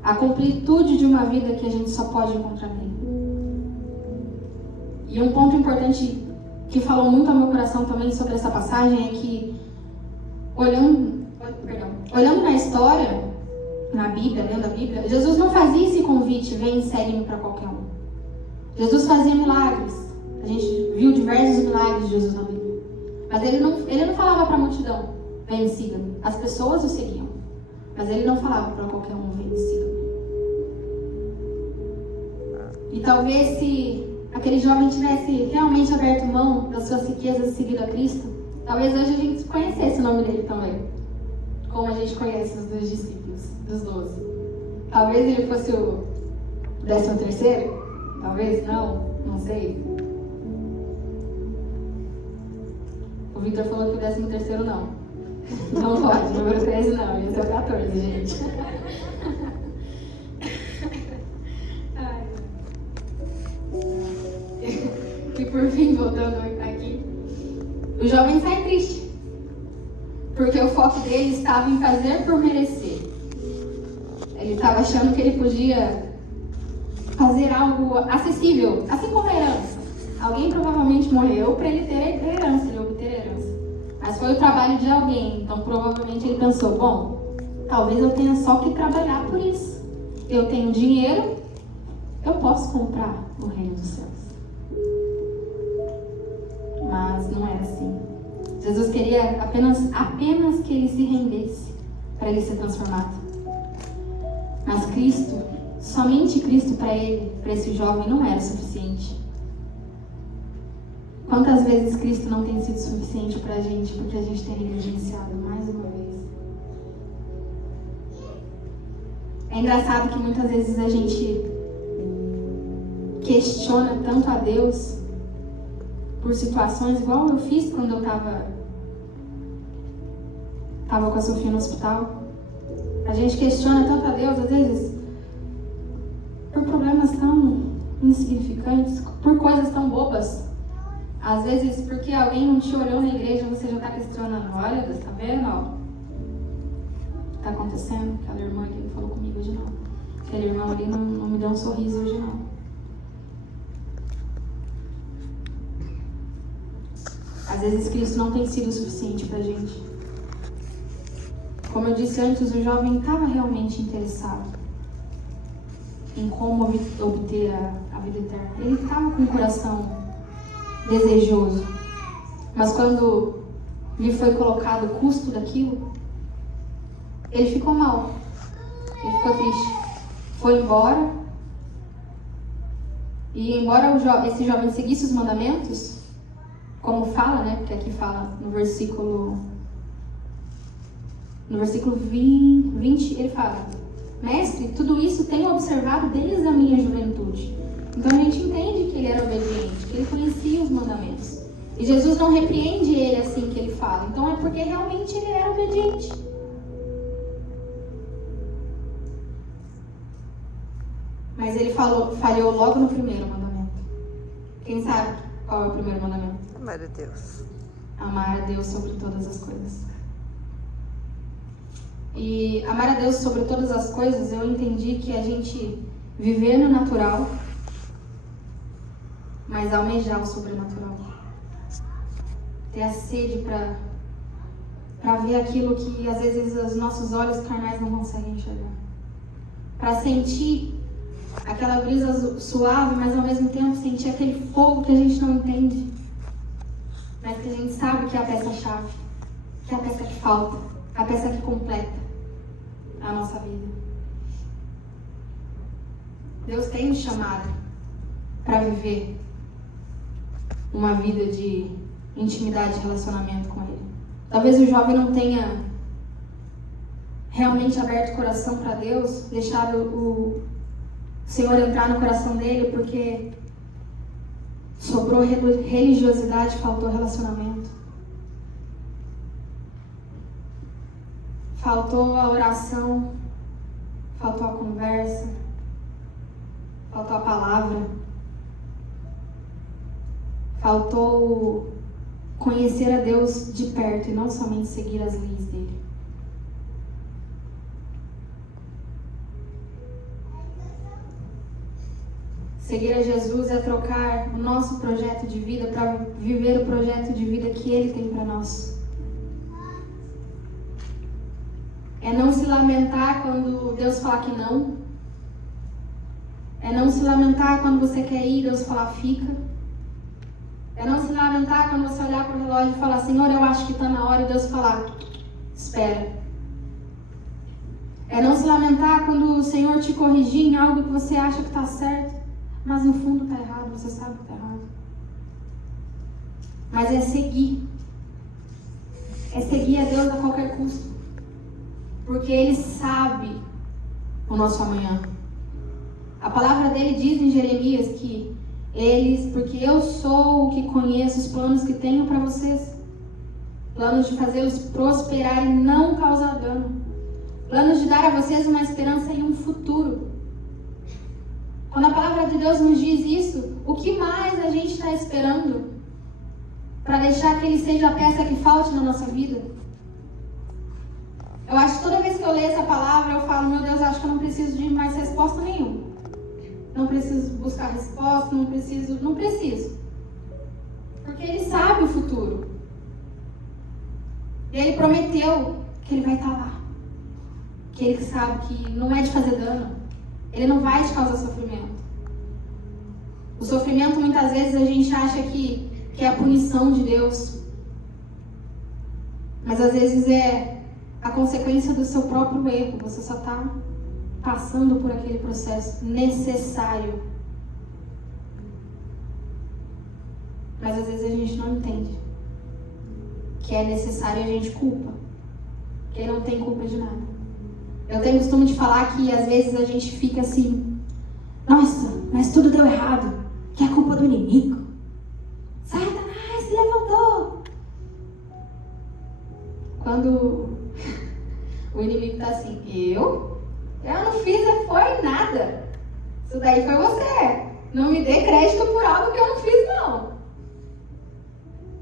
A completude de uma vida que a gente só pode encontrar nele. E um ponto importante que falou muito ao meu coração também sobre essa passagem é que, olhando na história, na Bíblia, lendo a Bíblia, Jesus não fazia esse convite: vem e segue-me para qualquer um. Jesus fazia milagres. A gente viu diversos milagres de Jesus na Bíblia. Mas ele não falava para a multidão: vem e siga-me. As pessoas o seguiam. Mas ele não falava para qualquer um: vem e siga-me. E talvez se aquele jovem tivesse realmente aberto mão das suas riquezas e seguido a Cristo, talvez hoje a gente conhecesse o nome dele também. Como a gente conhece os dos discípulos, dos 12. Talvez ele fosse o 13º? Talvez não sei. O Victor falou que o 13º não. Não pode, número 13 não, esse é o 14, gente. Ai. por fim, voltando aqui, o jovem sai triste, porque o foco dele estava em fazer por merecer. Ele estava achando que ele podia fazer algo acessível, assim como a herança. Alguém provavelmente morreu para ele ter a herança, ele obter a herança. Mas foi o trabalho de alguém, então provavelmente ele pensou, bom, talvez eu tenha só que trabalhar por isso. Eu tenho dinheiro, eu posso comprar o reino dos céus. Mas não é assim. Jesus queria apenas que ele se rendesse para ele ser transformado. Mas Cristo, somente Cristo para ele, para esse jovem, não era suficiente. Quantas vezes Cristo não tem sido suficiente para a gente, porque a gente tem negligenciado mais uma vez? É engraçado que muitas vezes a gente questiona tanto a Deus por situações, igual eu fiz quando eu estava com a Sofia no hospital. A gente questiona tanto a Deus, às vezes, por problemas tão insignificantes, por coisas tão bobas. Às vezes, porque alguém não te olhou na igreja, você já está questionando. Olha, Deus, tá vendo? Ó, o que está acontecendo? Aquela irmã que não falou comigo hoje não. Aquele irmão ali não me deu um sorriso hoje não. Às vezes, Cristo não tem sido o suficiente para a gente. Como eu disse antes, o jovem estava realmente interessado em como obter a vida eterna. Ele estava com o coração desejoso. Mas quando lhe foi colocado o custo daquilo, ele ficou mal. Ele ficou triste. Foi embora. E embora esse jovem seguisse os mandamentos, como fala, né? Porque aqui fala no versículo 20, ele fala: Mestre, tudo isso tenho observado desde a minha juventude. Então a gente entende que ele era obediente, que ele conhecia os mandamentos. E Jesus não repreende ele assim que ele fala. Então é porque realmente ele era obediente. Mas ele falhou logo no primeiro mandamento. Quem sabe qual é o primeiro mandamento? Amar a Deus. Amar a Deus sobre todas as coisas. E amar a Deus sobre todas as coisas, eu entendi que a gente viver no natural, mas almejar o sobrenatural. Ter a sede para ver aquilo que às vezes os nossos olhos carnais não conseguem enxergar. Para sentir aquela brisa suave, mas ao mesmo tempo sentir aquele fogo que a gente não entende. Mas que a gente sabe que é a peça-chave, que é a peça que falta, a peça que completa a nossa vida. Deus tem nos chamado para viver uma vida de intimidade e relacionamento com Ele. Talvez o jovem não tenha realmente aberto o coração para Deus, deixado o Senhor entrar no coração dele, porque sobrou religiosidade, faltou relacionamento. Faltou a oração, faltou a conversa, faltou a palavra, faltou conhecer a Deus de perto e não somente seguir as leis dele. Seguir a Jesus é trocar o nosso projeto de vida para viver o projeto de vida que Ele tem para nós. É não se lamentar quando Deus falar que não. É não se lamentar quando você quer ir e Deus falar fica. É não se lamentar quando você olhar para o relógio e falar: Senhor, eu acho que está na hora, e Deus falar: espera. É não se lamentar quando o Senhor te corrigir em algo que você acha que está certo, mas no fundo está errado, você sabe que está errado. Mas é seguir. É seguir a Deus a qualquer custo. Porque Ele sabe o nosso amanhã. A palavra dele diz em Jeremias que porque eu sou o que conheço os planos que tenho para vocês. Planos de fazê-los prosperar e não causar dano. Planos de dar a vocês uma esperança e um futuro. Quando a palavra de Deus nos diz isso, o que mais a gente está esperando para deixar que Ele seja a peça que falte na nossa vida? Eu acho que toda vez que eu leio essa palavra, eu falo, meu Deus, acho que eu não preciso de mais resposta nenhuma. Não preciso buscar resposta, não preciso. Porque Ele sabe o futuro. E Ele prometeu que Ele vai estar lá. Que Ele sabe que não é de fazer dano. Ele não vai te causar sofrimento. O sofrimento, muitas vezes, a gente acha que é a punição de Deus. Mas às vezes é a consequência do seu próprio erro. Você só está passando por aquele processo necessário. Mas às vezes a gente não entende que é necessário e a gente culpa. Que Ele não tem culpa de nada. Eu tenho o costume de falar que às vezes a gente fica assim, nossa, mas tudo deu errado, que é culpa do inimigo. Satanás se levantou. Quando o inimigo tá assim, eu não fiz, foi nada. Isso daí foi você. Não me dê crédito por algo que eu não fiz, não.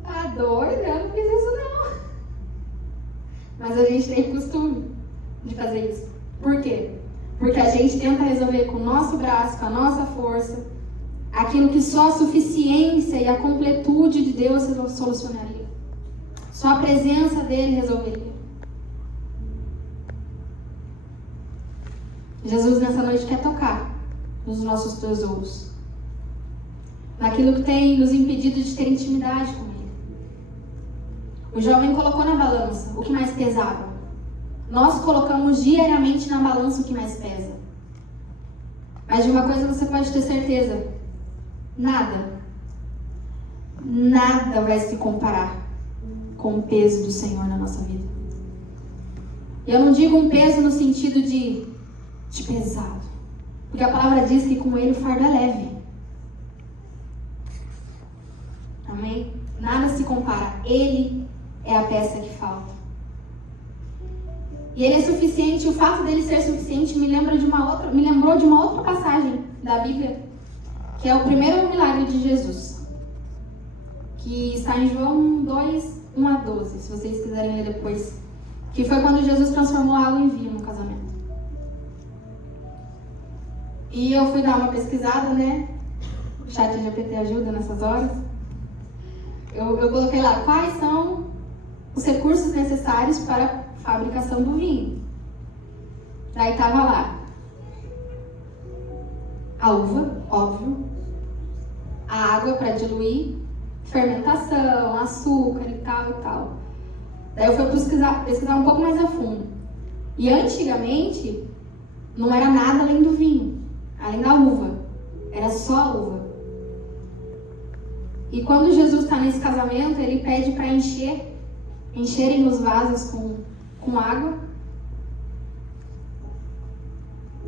Tá doido? Eu não fiz isso, não. Mas a gente tem costume de fazer isso. Por quê? Porque a gente tenta resolver com o nosso braço, com a nossa força, aquilo que só a suficiência e a completude de Deus solucionaria. Só a presença dele resolveria. Jesus nessa noite quer tocar nos nossos tesouros, naquilo que tem nos impedido de ter intimidade com Ele. O jovem colocou na balança o que mais pesava. Nós colocamos diariamente na balança o que mais pesa. Mas de uma coisa você pode ter certeza: nada vai se comparar com o peso do Senhor na nossa vida. E eu não digo um peso no sentido de pesado, porque a palavra diz que com Ele o fardo é leve. Amém? Nada se compara. Ele é a peça que falta. E Ele é suficiente. O fato dele ser suficiente me lembrou de uma outra passagem da Bíblia, que é o primeiro milagre de Jesus, que está em João 2, 1 a 12, se vocês quiserem ler depois, que foi quando Jesus transformou água em vinho no casamento. E eu fui dar uma pesquisada, né? O chat GPT ajuda nessas horas. Eu coloquei lá quais são os recursos necessários para a fabricação do vinho. Daí tava lá a uva, óbvio, a água para diluir, fermentação, açúcar e tal. Daí eu fui pesquisar um pouco mais a fundo. E antigamente não era nada além do vinho, além da uva. Era só a uva. E quando Jesus está nesse casamento, ele pede para encherem os vasos com água,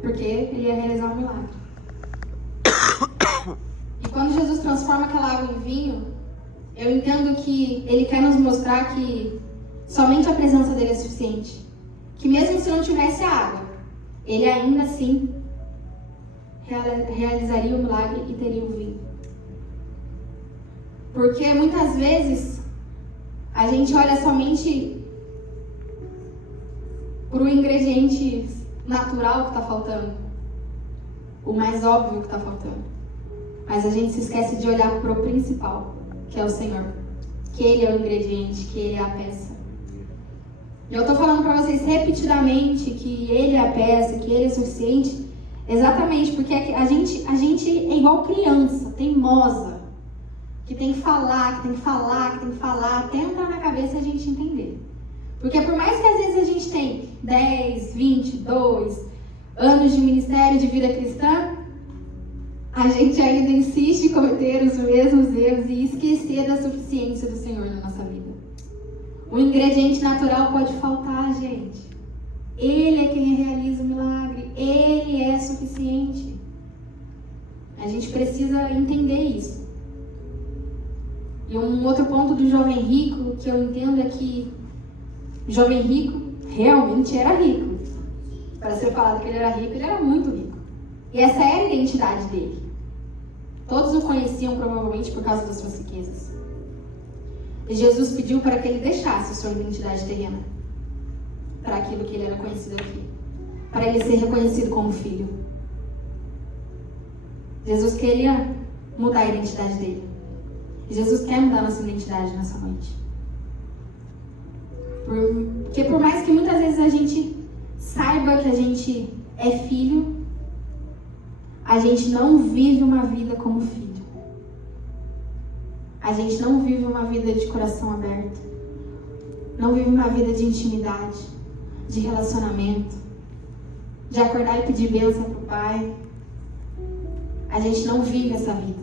porque ele ia realizar um milagre. E quando Jesus transforma aquela água em vinho, eu entendo que ele quer nos mostrar que somente a presença dele é suficiente. Que mesmo se não tivesse água, ele ainda assim realizaria o milagre e teria o vinho. Porque muitas vezes a gente olha somente para o ingrediente natural que está faltando, o mais óbvio que está faltando. Mas a gente se esquece de olhar para o principal, que é o Senhor. Que Ele é o ingrediente, que Ele é a peça. E eu estou falando para vocês repetidamente que Ele é a peça, que Ele é suficiente, exatamente porque a gente é igual criança, teimosa, que tem que falar, até entrar na cabeça e a gente entender. Porque por mais que às vezes a gente tem 10, 22 anos de ministério, de vida cristã, a gente ainda insiste em cometer os mesmos erros e esquecer da suficiência do Senhor na nossa vida. O ingrediente natural pode faltar, gente. Ele é quem realiza o milagre. Ele é suficiente. A gente precisa entender isso. E um outro ponto do jovem rico que eu entendo é que o jovem rico realmente era rico. Para ser falado que ele era rico, ele era muito rico. E essa era a identidade dele. Todos o conheciam provavelmente por causa das suas riquezas. E Jesus pediu para que ele deixasse a sua identidade terrena para aquilo que ele era conhecido aqui, para ele ser reconhecido como filho. Jesus queria mudar a identidade dele. E Jesus quer mudar a nossa identidade nessa noite. Porque por mais que muitas vezes a gente saiba que a gente é filho, a gente não vive uma vida como filho. A gente não vive uma vida de coração aberto. Não vive uma vida de intimidade, de relacionamento, de acordar e pedir bênção pro Pai. A gente não vive essa vida.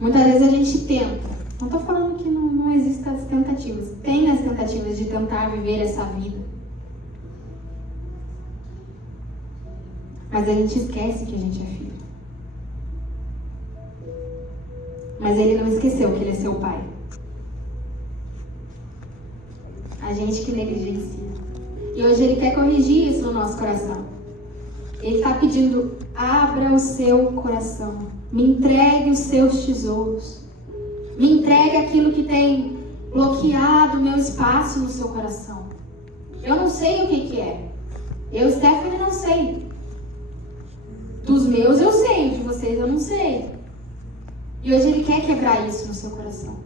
Muitas vezes a gente tenta. Não estou falando que não existem as tentativas. Tem as tentativas de tentar viver essa vida. Mas a gente esquece que a gente é filho. Mas ele não esqueceu que ele é seu pai. A gente que negligencia. E hoje ele quer corrigir isso no nosso coração. Ele está pedindo, abra o seu coração. Me entregue os seus tesouros. Me entregue aquilo que tem bloqueado o meu espaço no seu coração. Eu não sei o que é. Eu, Stephanie, não sei. Dos meus eu sei, de vocês eu não sei. E hoje ele quer quebrar isso no seu coração.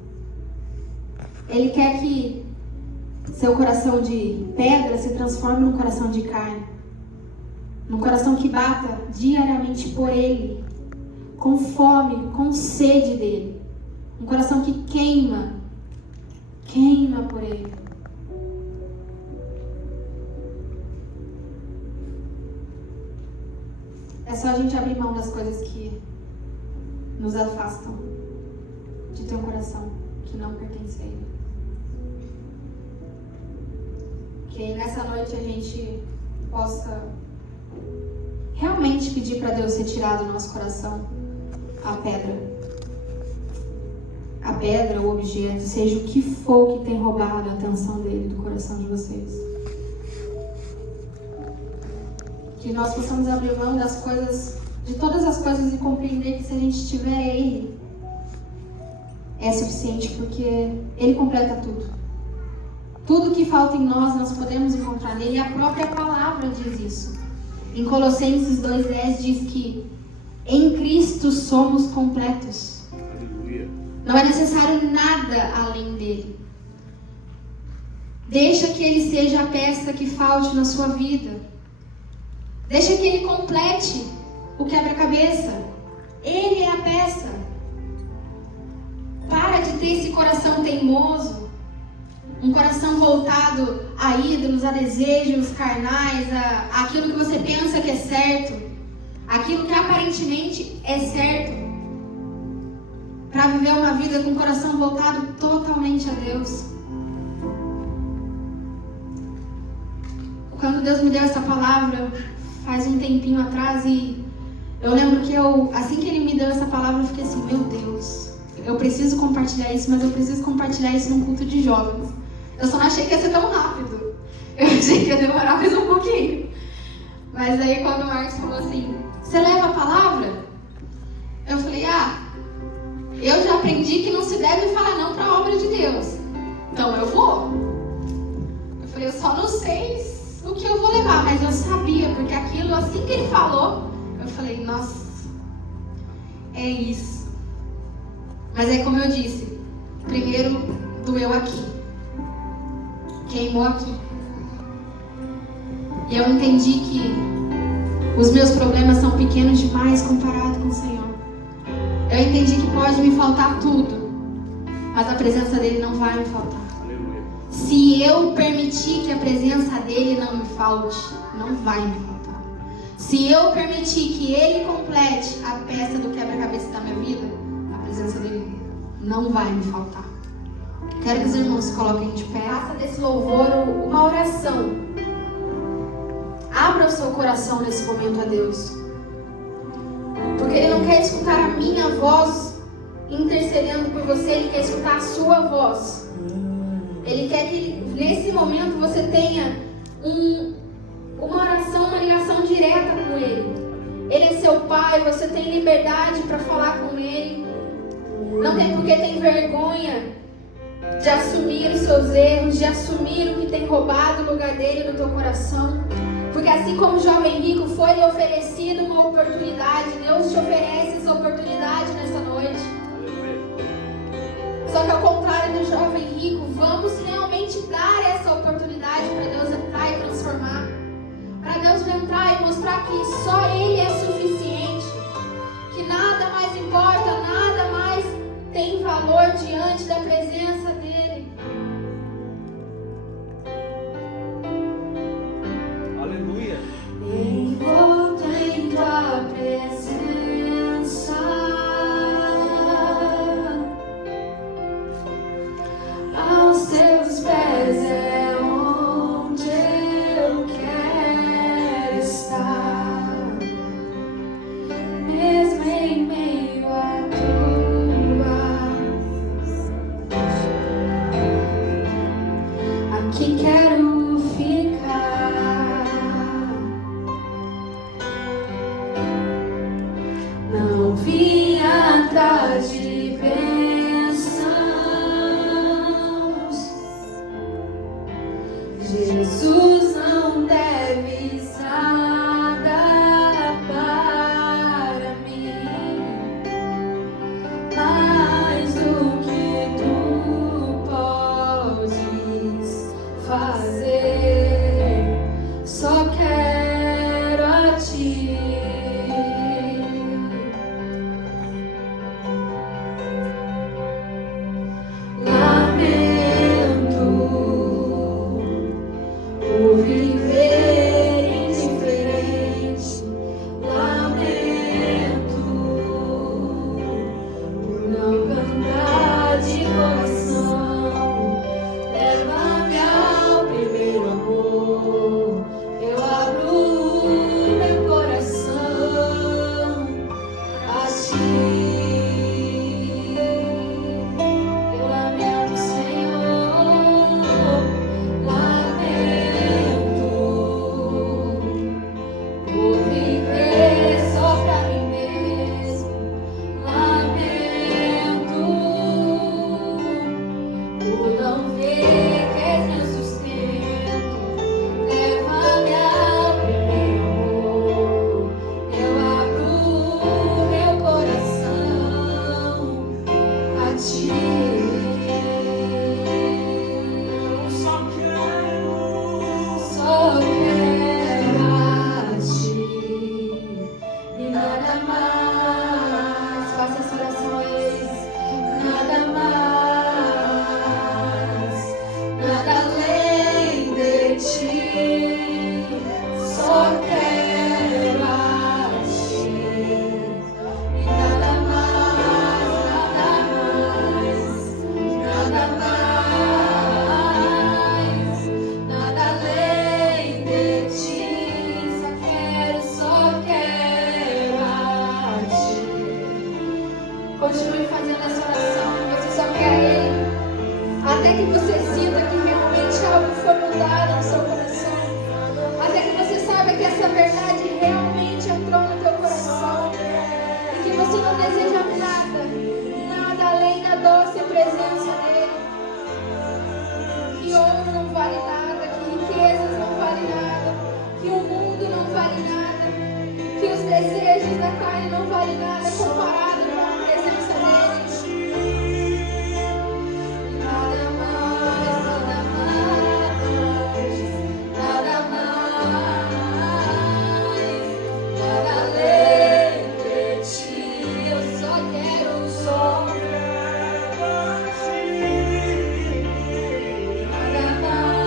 Ele quer que seu coração de pedra se transforme num coração de carne. Num coração que bata diariamente por ele. Com fome, com sede dele. Um coração que queima por ele. É só a gente abrir mão das coisas que nos afastam de ter um coração que não pertence a ele. Que nessa noite a gente possa realmente pedir para Deus retirar do nosso coração a pedra, o objeto, seja o que for que tem roubado a atenção dele do coração de vocês. Que nós possamos abrir mão das coisas, de todas as coisas, e compreender que se a gente tiver ele, é suficiente, porque ele completa tudo. Tudo que falta em nós podemos encontrar nele, e a própria palavra diz isso. Em Colossenses 2,10 diz que em Cristo somos completos. Aleluia. Não é necessário nada além dele. Deixa que ele seja a peça que falte na sua vida. Deixa que ele complete o quebra-cabeça. Ele é a peça. Para de ter esse coração teimoso. Um coração voltado a ídolos, a desejos carnais, a aquilo que você pensa que é certo. Aquilo que aparentemente é certo. Para viver uma vida com o coração voltado totalmente a Deus. Quando Deus me deu essa palavra, faz um tempinho atrás, e eu lembro que assim que Ele me deu essa palavra, eu fiquei assim, meu Deus, eu preciso compartilhar isso, mas eu preciso compartilhar isso num culto de jovens. Eu só não achei que ia ser tão rápido. Eu achei que ia demorar mais um pouquinho. Mas aí quando o Marcos falou assim, você leva a palavra? Eu falei, eu já aprendi que não se deve falar não para a obra de Deus. Então eu vou. Eu falei, eu só não sei o que eu vou levar, mas eu sabia, porque aquilo, assim que ele falou, eu falei, nossa, é isso. Mas aí, como eu disse, primeiro doeu aqui, queimou aqui. E eu entendi que os meus problemas são pequenos demais comparado com o Senhor. Eu entendi que pode me faltar tudo, mas a presença dele não vai me faltar. Aleluia. Se eu permitir que a presença dele não me falte, não vai me faltar. Se eu permitir que ele complete a peça do quebra-cabeça da minha vida, a presença dele não vai me faltar. Quero que os irmãos se coloquem de pé. Faça desse louvor uma oração. Abra o seu coração nesse momento a Deus. Porque Ele não quer escutar a minha voz intercedendo por você, Ele quer escutar a sua voz. Ele quer que nesse momento você tenha uma oração, uma ligação direta com Ele. Pai, você tem liberdade para falar com Ele. Não tem porque tem vergonha de assumir os seus erros, de assumir o que tem roubado o lugar dele no teu coração. Porque assim como o jovem rico foi lhe oferecido uma oportunidade, Deus te oferece essa oportunidade nessa noite. Só que ao contrário do jovem rico, vamos realmente dar essa oportunidade para Deus entrar e transformar. Para Deus entrar e mostrar que só Ele é suficiente. Que nada mais importa, nada mais tem valor diante da presença dEle. Aleluia. Envolto em tua presença, aos teus pés é onde eu quero estar, mesmo em meio à tua. Aqui quero ficar. Não vim atrás de bênçãos. Jesus não deves nada para mim, mais do que tu podes fazer. Só quero a ti. Por viver indiferente, lamento por não cantar de coração. Leva-me ao primeiro amor, eu abro meu coração a ti. Eu lamento, Senhor, lamento por viver só pra mim mesmo, lamento por não ver que és meu sustento. Leva-me ao primeiro amor, eu abro meu coração a ti. Só quero a ti e nada mais. Faça essa oração a eles. Nada mais, nada além de ti. Só quero a ti e nada mais, nada mais, nada além de ti. Só quero a ti. Continue fazendo essa oração. Você só quer Ele. Até que você sinta que realmente algo foi mudado no seu coração. Até que você saiba que essa verdade realmente entrou no teu coração. E que você não deseja nada além da doce presença dEle. Que ouro não vale nada, que riquezas não valem nada, que o mundo não vale nada, que os desejos da carne não valem nada comparado com a presença dEle. Nada mais, nada mais, nada mais, nada além de ti. Eu só quero a ti. Nada mais,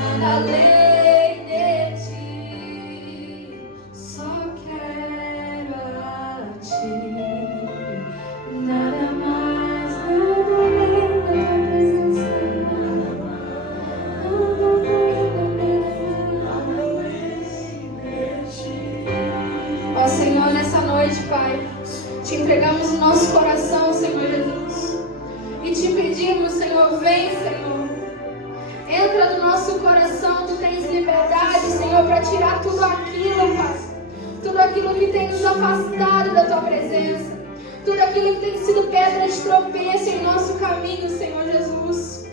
nada além de ti. Só quero a ti. Nada mais, nada além da tua presença. Nada além de ti. Ó Senhor, nessa noite, Pai, te entregamos o nosso coração, Senhor Jesus. E te pedimos, Senhor, vem, Senhor. Entra no nosso nosso coração, Tu tens liberdade, Senhor, para tirar tudo aquilo, Pai. Tudo aquilo que tem nos afastado da Tua presença. Tudo aquilo que tem sido pedra de tropeço em nosso caminho, Senhor Jesus.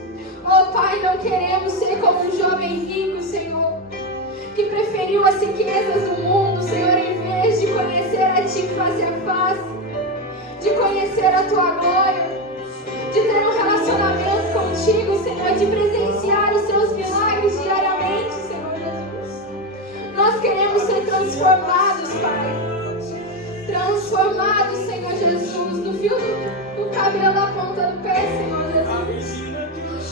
Oh, Pai, não queremos ser como um jovem rico, Senhor, que preferiu as riquezas do mundo, Senhor, em vez de conhecer a Ti face a face, de conhecer a Tua glória, de ter um relacionamento contigo, Senhor, de presenciar os Teus milagres diariamente, Senhor Jesus. Nós queremos ser transformados, Pai. Transformados, Senhor Jesus, no fio do cabelo da ponta do pé, Senhor Jesus.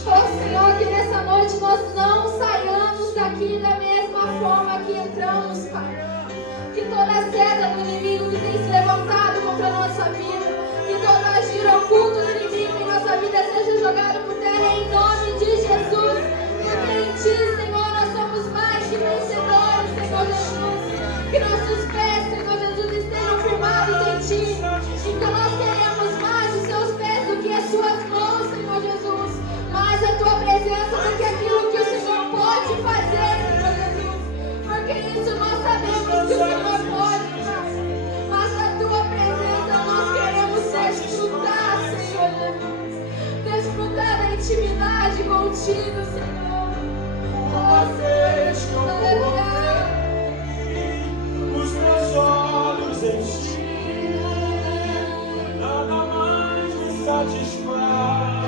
Oh, Senhor, que nessa noite nós não saiamos daqui da mesma forma que entramos, Pai. Que toda a seta do inimigo que tem se levantado contra a nossa vida, que todo agir oculto do inimigo em nossa vida seja jogado por terra em nome de Jesus. Porque em Ti, Senhor, nós somos mais que vencedores, Senhor Jesus. Que nossos pés, Senhor Jesus, estejam firmados em Ti. Então nós queremos mais os Seus pés do que as Suas mãos, Senhor Jesus. Mais a Tua presença do que aquilo que o Senhor pode fazer, Senhor Jesus. Porque isso nós sabemos que o Senhor pode, Pai. Mas a Tua presença nós queremos desfrutar, Senhor Jesus. Desfrutar da intimidade contigo, Senhor. Oh, Senhor, aleluia. Os meus olhos em Ti, nada mais me satisfaz.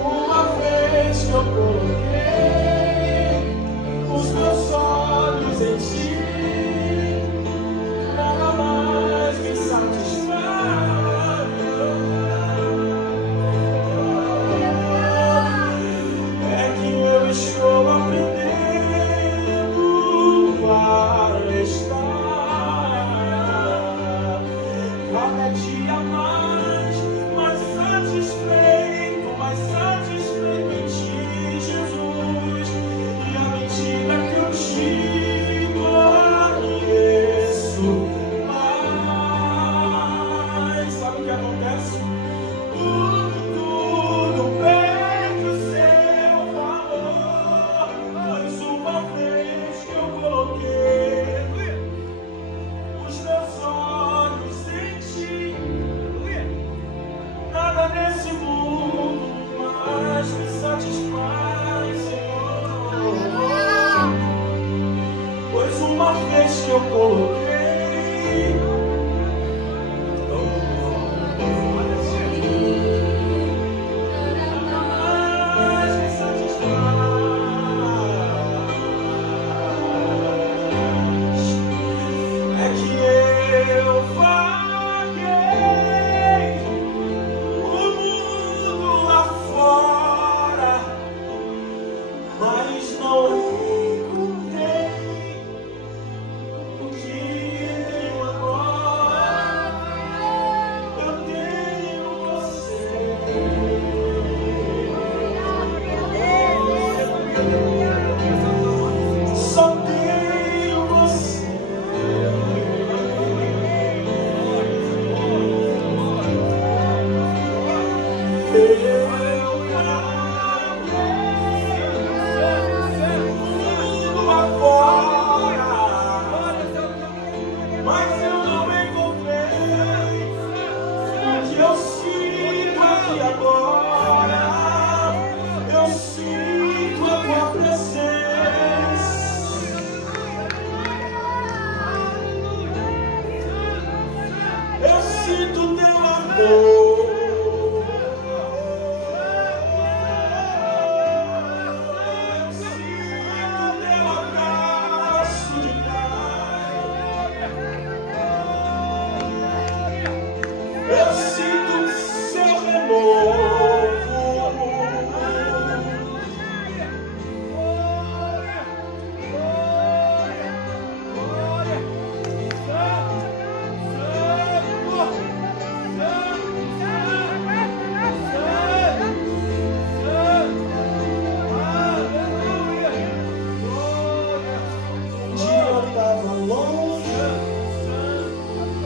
Uma vez que eu coloquei os meus olhos em Ti, nada mais me satisfaz. É que eu estou aprendendo a estar cada dia mais satisfeito em Ti, Jesus. E à medida que eu Te conheço mais, sabe o que acontece? Tudo perde o seu valor, pois uma vez que eu coloquei os meus olhos em Ti, nada nesse mundo mais me satisfaz, Senhor. Pois uma vez que eu coloquei é que eu vaguei o mundo lá fora, mas não encontrei o que tenho agora. Eu tenho Você. Só tenho Você. Tudo lá fora, mas eu não encontrei o que eu sinto aqui agora. Eu sinto a Tua presença. Eu sinto o Teu amor. Eu sinto o Teu abraço de Pai. Eu sinto o Seu renovo. Um dia eu estava longe,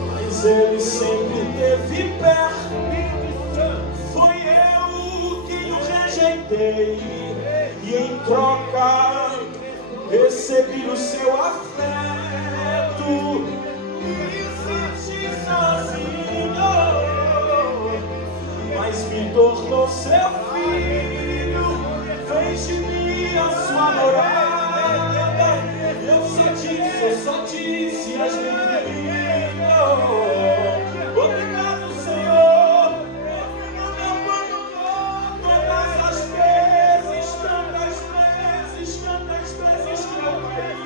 mas Ele sempre esteve perto. Foi eu rei, e em troca recebi o seu afeto. Me senti sozinho, mas me tornou seu filho, fez de mim a sua morada. Eu só disse as mentiras. Obrigado, Senhor, porque não me abandonou todas as vezes, tantas vezes que eu caí.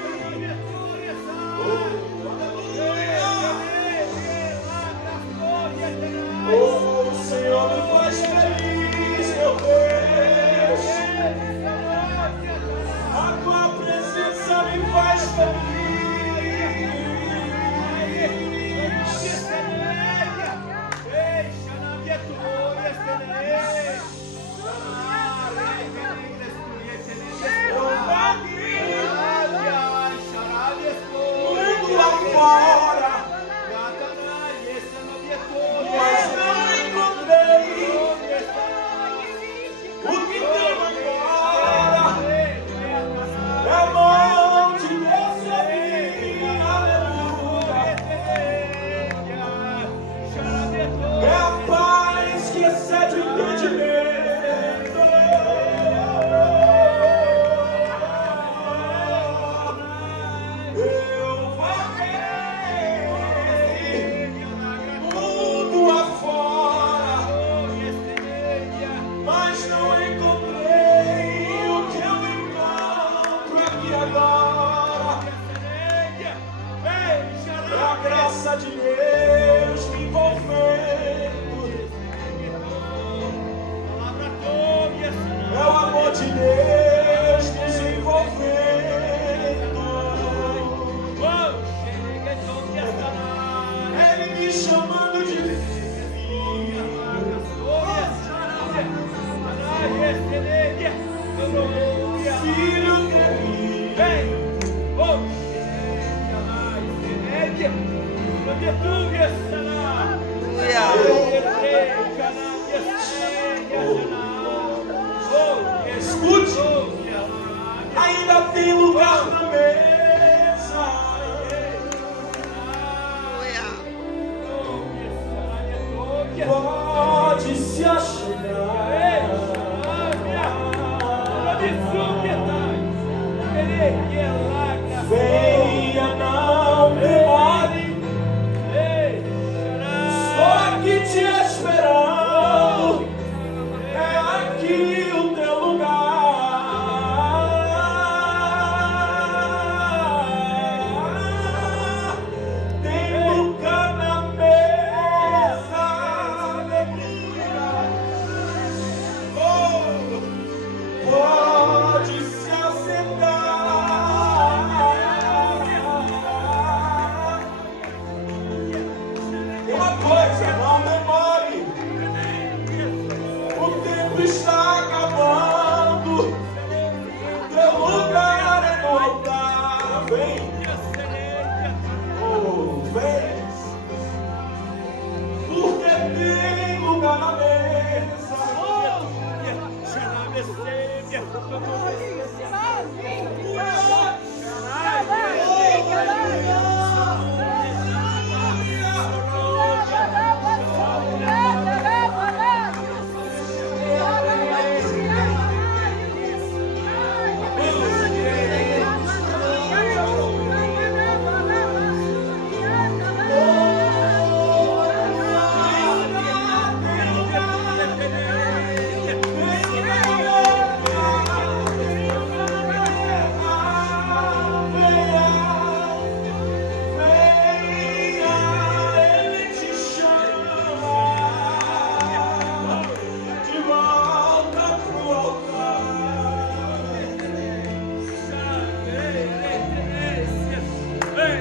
Oh, o Senhor me faz feliz, meu Deus. A tua presença me faz feliz. Eu vaguei muito lá fora, mas não encontrei o que tenho agora. É a mão de Deus sobre mim, aleluia. É a paz que excede o entendimento. Eu vaguei mundo afora, mas não encontrei o que eu encontro aqui agora. É a graça de Deus me envolvendo, é o amor de Deus nos envolvendo, Ele me chamando de filho. Filho escute, ainda tem lugar na mesa. Pode se achegar. Venha, não demore. Estou aqui te esperando. É aqui o teu lugar. Tem lugar na mesa. Oh, pode se assentar. Uma coisa, não demore. O tempo está acabando. Teu lugar é no altar. Vem, oh, vem. Porque tem lugar na mesa.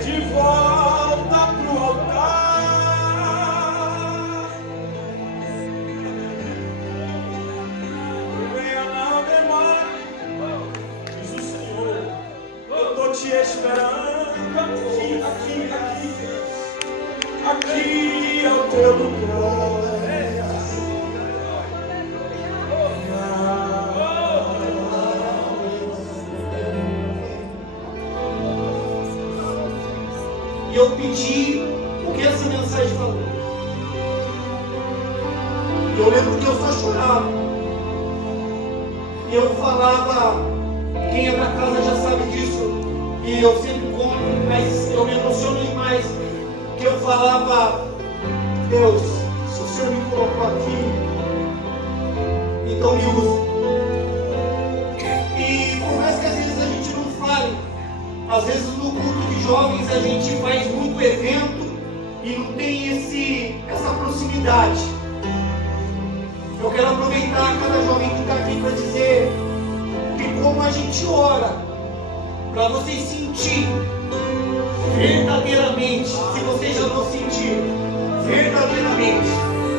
De volta pro altar. Venha, não demore, diz o Senhor. Eu tô te esperando aqui é o teu lugar. e eu pedi o que essa mensagem falou. E eu lembro que eu só chorava. E eu falava, quem é da casa já sabe disso, e eu sempre conto, mas eu me emociono demais, que eu falava, Deus, se o Senhor me colocou aqui, então me usa. E por mais que às vezes a gente não fale, às vezes no culto de jovens a gente faz muito evento e não tem essa proximidade. Eu quero aproveitar cada jovem que está aqui para dizer que como a gente ora, para vocês sentir verdadeiramente, se vocês já não sentiram, verdadeiramente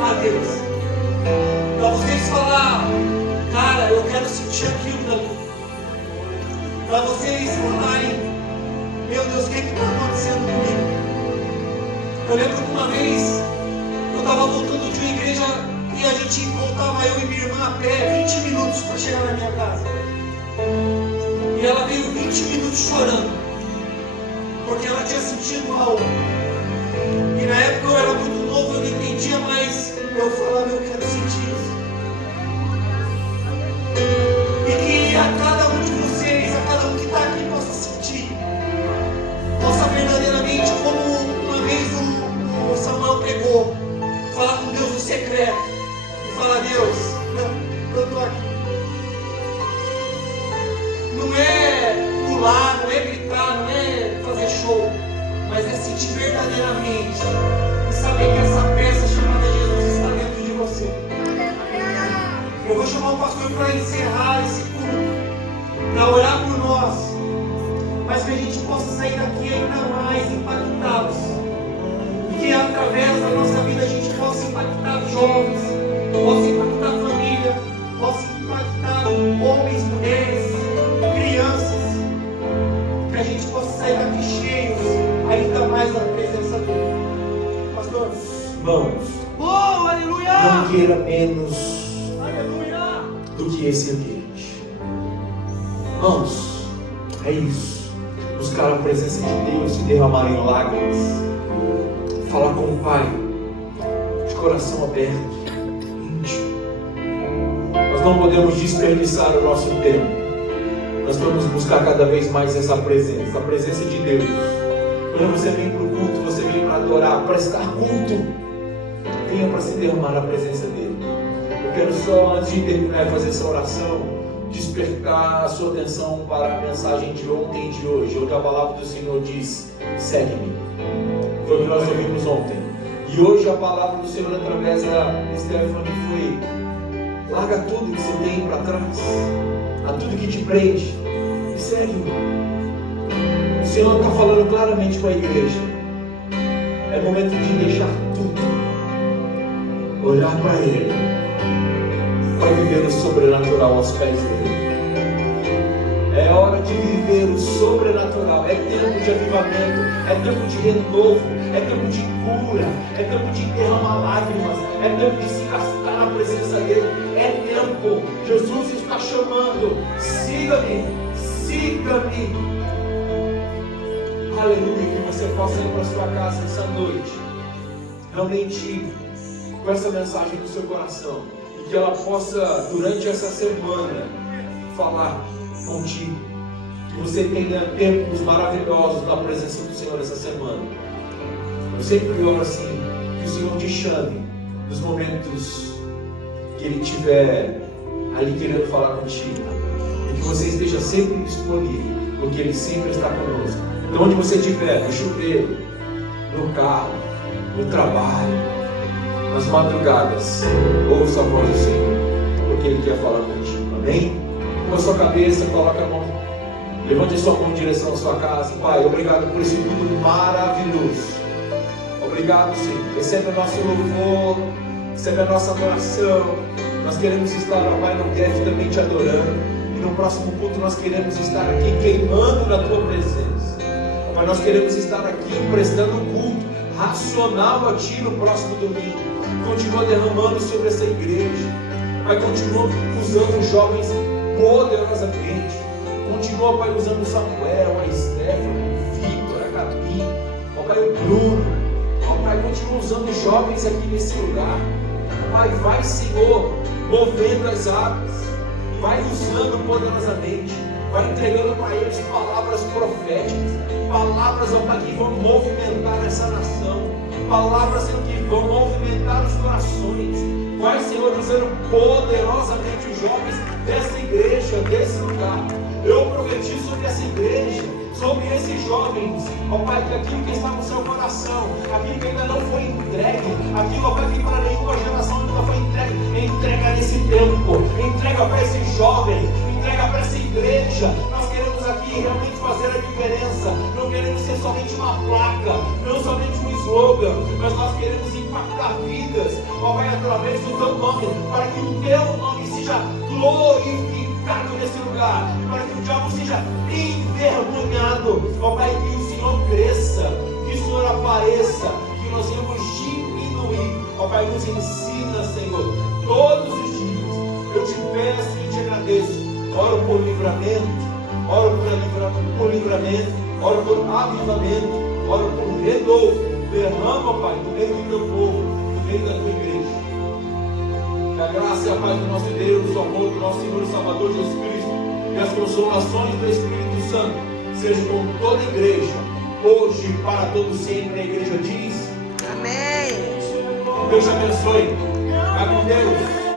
a Deus. Para vocês falar, cara, eu quero sentir aquilo dali. Para vocês falarem, meu Deus, o que está acontecendo comigo? Eu lembro que uma vez eu estava voltando de uma igreja e a gente voltava, eu e minha irmã a pé, 20 minutos para chegar na minha casa. E ela veio 20 minutos chorando, porque ela tinha sentido algo. E na época eu era muito novo, eu não entendia, mas eu falava, eu quero sentir isso. E que a cada um de vocês, a cada um que está aqui possa sentir, possa verdadeiramente, como uma vez o Samuel pregou, falar com Deus no secreto e falar, Deus, eu estou aqui. Não é pular, não é gritar, não é fazer show, mas é sentir verdadeiramente e saber que essa peça chamada Jesus está dentro de você. Eu vou chamar o pastor para encerrar esse culto, para orar por nós, mas que a gente possa sair daqui ainda mais impactados, e que através da nossa vida a gente possa impactar jovens, possa impactar a família, possa impactar homens, mulheres, crianças, que a gente possa sair daqui cheios ainda mais da presença dele. Pastor, Irmãos, oh, aleluia! não queira menos Aleluia! do que esse ambiente. Irmãos, é isso. Buscar a presença de Deus e derramar em lágrimas. Falar com o Pai, de coração aberto, íntimo. Nós não podemos desperdiçar o nosso tempo. Nós vamos buscar cada vez mais essa presença, a presença de Deus. Quando você vem para o culto, você vem para adorar, para estar culto, venha para se derramar a presença dele. Eu quero só, antes de terminar e fazer essa oração, despertar a sua atenção para a mensagem de ontem e de hoje, onde a palavra do Senhor diz, segue-me. Foi o que nós ouvimos ontem. E hoje a palavra do Senhor, através da Stephanie, foi, larga tudo que você tem para trás, a tudo que te prende, e segue-me. O Senhor está falando claramente com a igreja. É momento de deixar tudo, olhar para Ele, para viver o sobrenatural aos pés dele. É hora de viver o sobrenatural. É tempo de avivamento, é tempo de renovo, é tempo de cura, é tempo de derramar lágrimas, é tempo de se gastar na presença dele. É tempo. Jesus está chamando. Siga-me, siga-me. Aleluia, que você possa ir para a sua casa essa noite, realmente com essa mensagem no seu coração, e que ela possa, durante essa semana, falar contigo, que você tenha tempos maravilhosos na presença do Senhor essa semana. Eu sempre oro assim, que o Senhor te chame nos momentos que Ele estiver ali querendo falar contigo, e que você esteja sempre disponível, porque Ele sempre está conosco. Então, onde você estiver, no chuveiro, no carro, no trabalho, nas madrugadas, ouça a voz do Senhor, porque Ele quer falar contigo. Amém? Com a sua cabeça, coloque a mão, levante a sua mão em direção à sua casa. Pai, obrigado por esse culto maravilhoso. Obrigado, Senhor. Recebe o nosso louvor, recebe a nossa adoração. Nós queremos estar, ó Pai, no Guest também te adorando. E no próximo culto nós queremos estar aqui queimando na tua presença. Mas nós queremos estar aqui prestando culto racional a Ti no próximo domingo. Continua derramando sobre essa igreja. Pai, continua usando os jovens poderosamente. Continua, Pai, usando o Samuel, a Stephanie, o Victor, a Gabi. Ó Pai, o Bruno, ó Pai, continua usando os jovens aqui nesse lugar. Pai, vai, Senhor, movendo as águas, vai usando poderosamente, vai entregando para eles palavras proféticas, palavras, ó Pai, que vão movimentar essa nação, palavras, Senhor, que vão movimentar os corações. Vai, Senhor, usando poderosamente os jovens dessa igreja, desse lugar. Eu profetizo sobre essa igreja, sobre esses jovens, ó Pai, que aquilo que está no seu coração, aquilo que ainda não foi entregue, aquilo, ó Pai, que para nenhuma geração nunca foi entregue, entrega nesse tempo, entrega para esse jovem, entrega para essa igreja. Nós queremos aqui realmente fazer a diferença, não queremos ser somente uma placa, não somente um slogan, mas nós queremos impactar vidas, ó Pai, através do teu nome, para que o teu nome seja glorificado nesse lugar, para que o diabo seja envergonhado, ó Pai, que o Senhor cresça, que o Senhor apareça, que nós venhamos diminuir, ó Pai, nos ensina, Senhor, todos os dias. Eu te peço e te agradeço. Oro por livramento, oro por livramento, oro por avivamento, oro por renovo. Derrama, Pai, no meio do teu povo, no meio da tua igreja. Que a graça e a paz do nosso Deus, o amor do nosso Senhor e Salvador Jesus Cristo e as consolações do Espírito Santo sejam com toda a igreja, hoje e para todos sempre. A igreja diz: Amém. Deus te abençoe. Vai com Deus.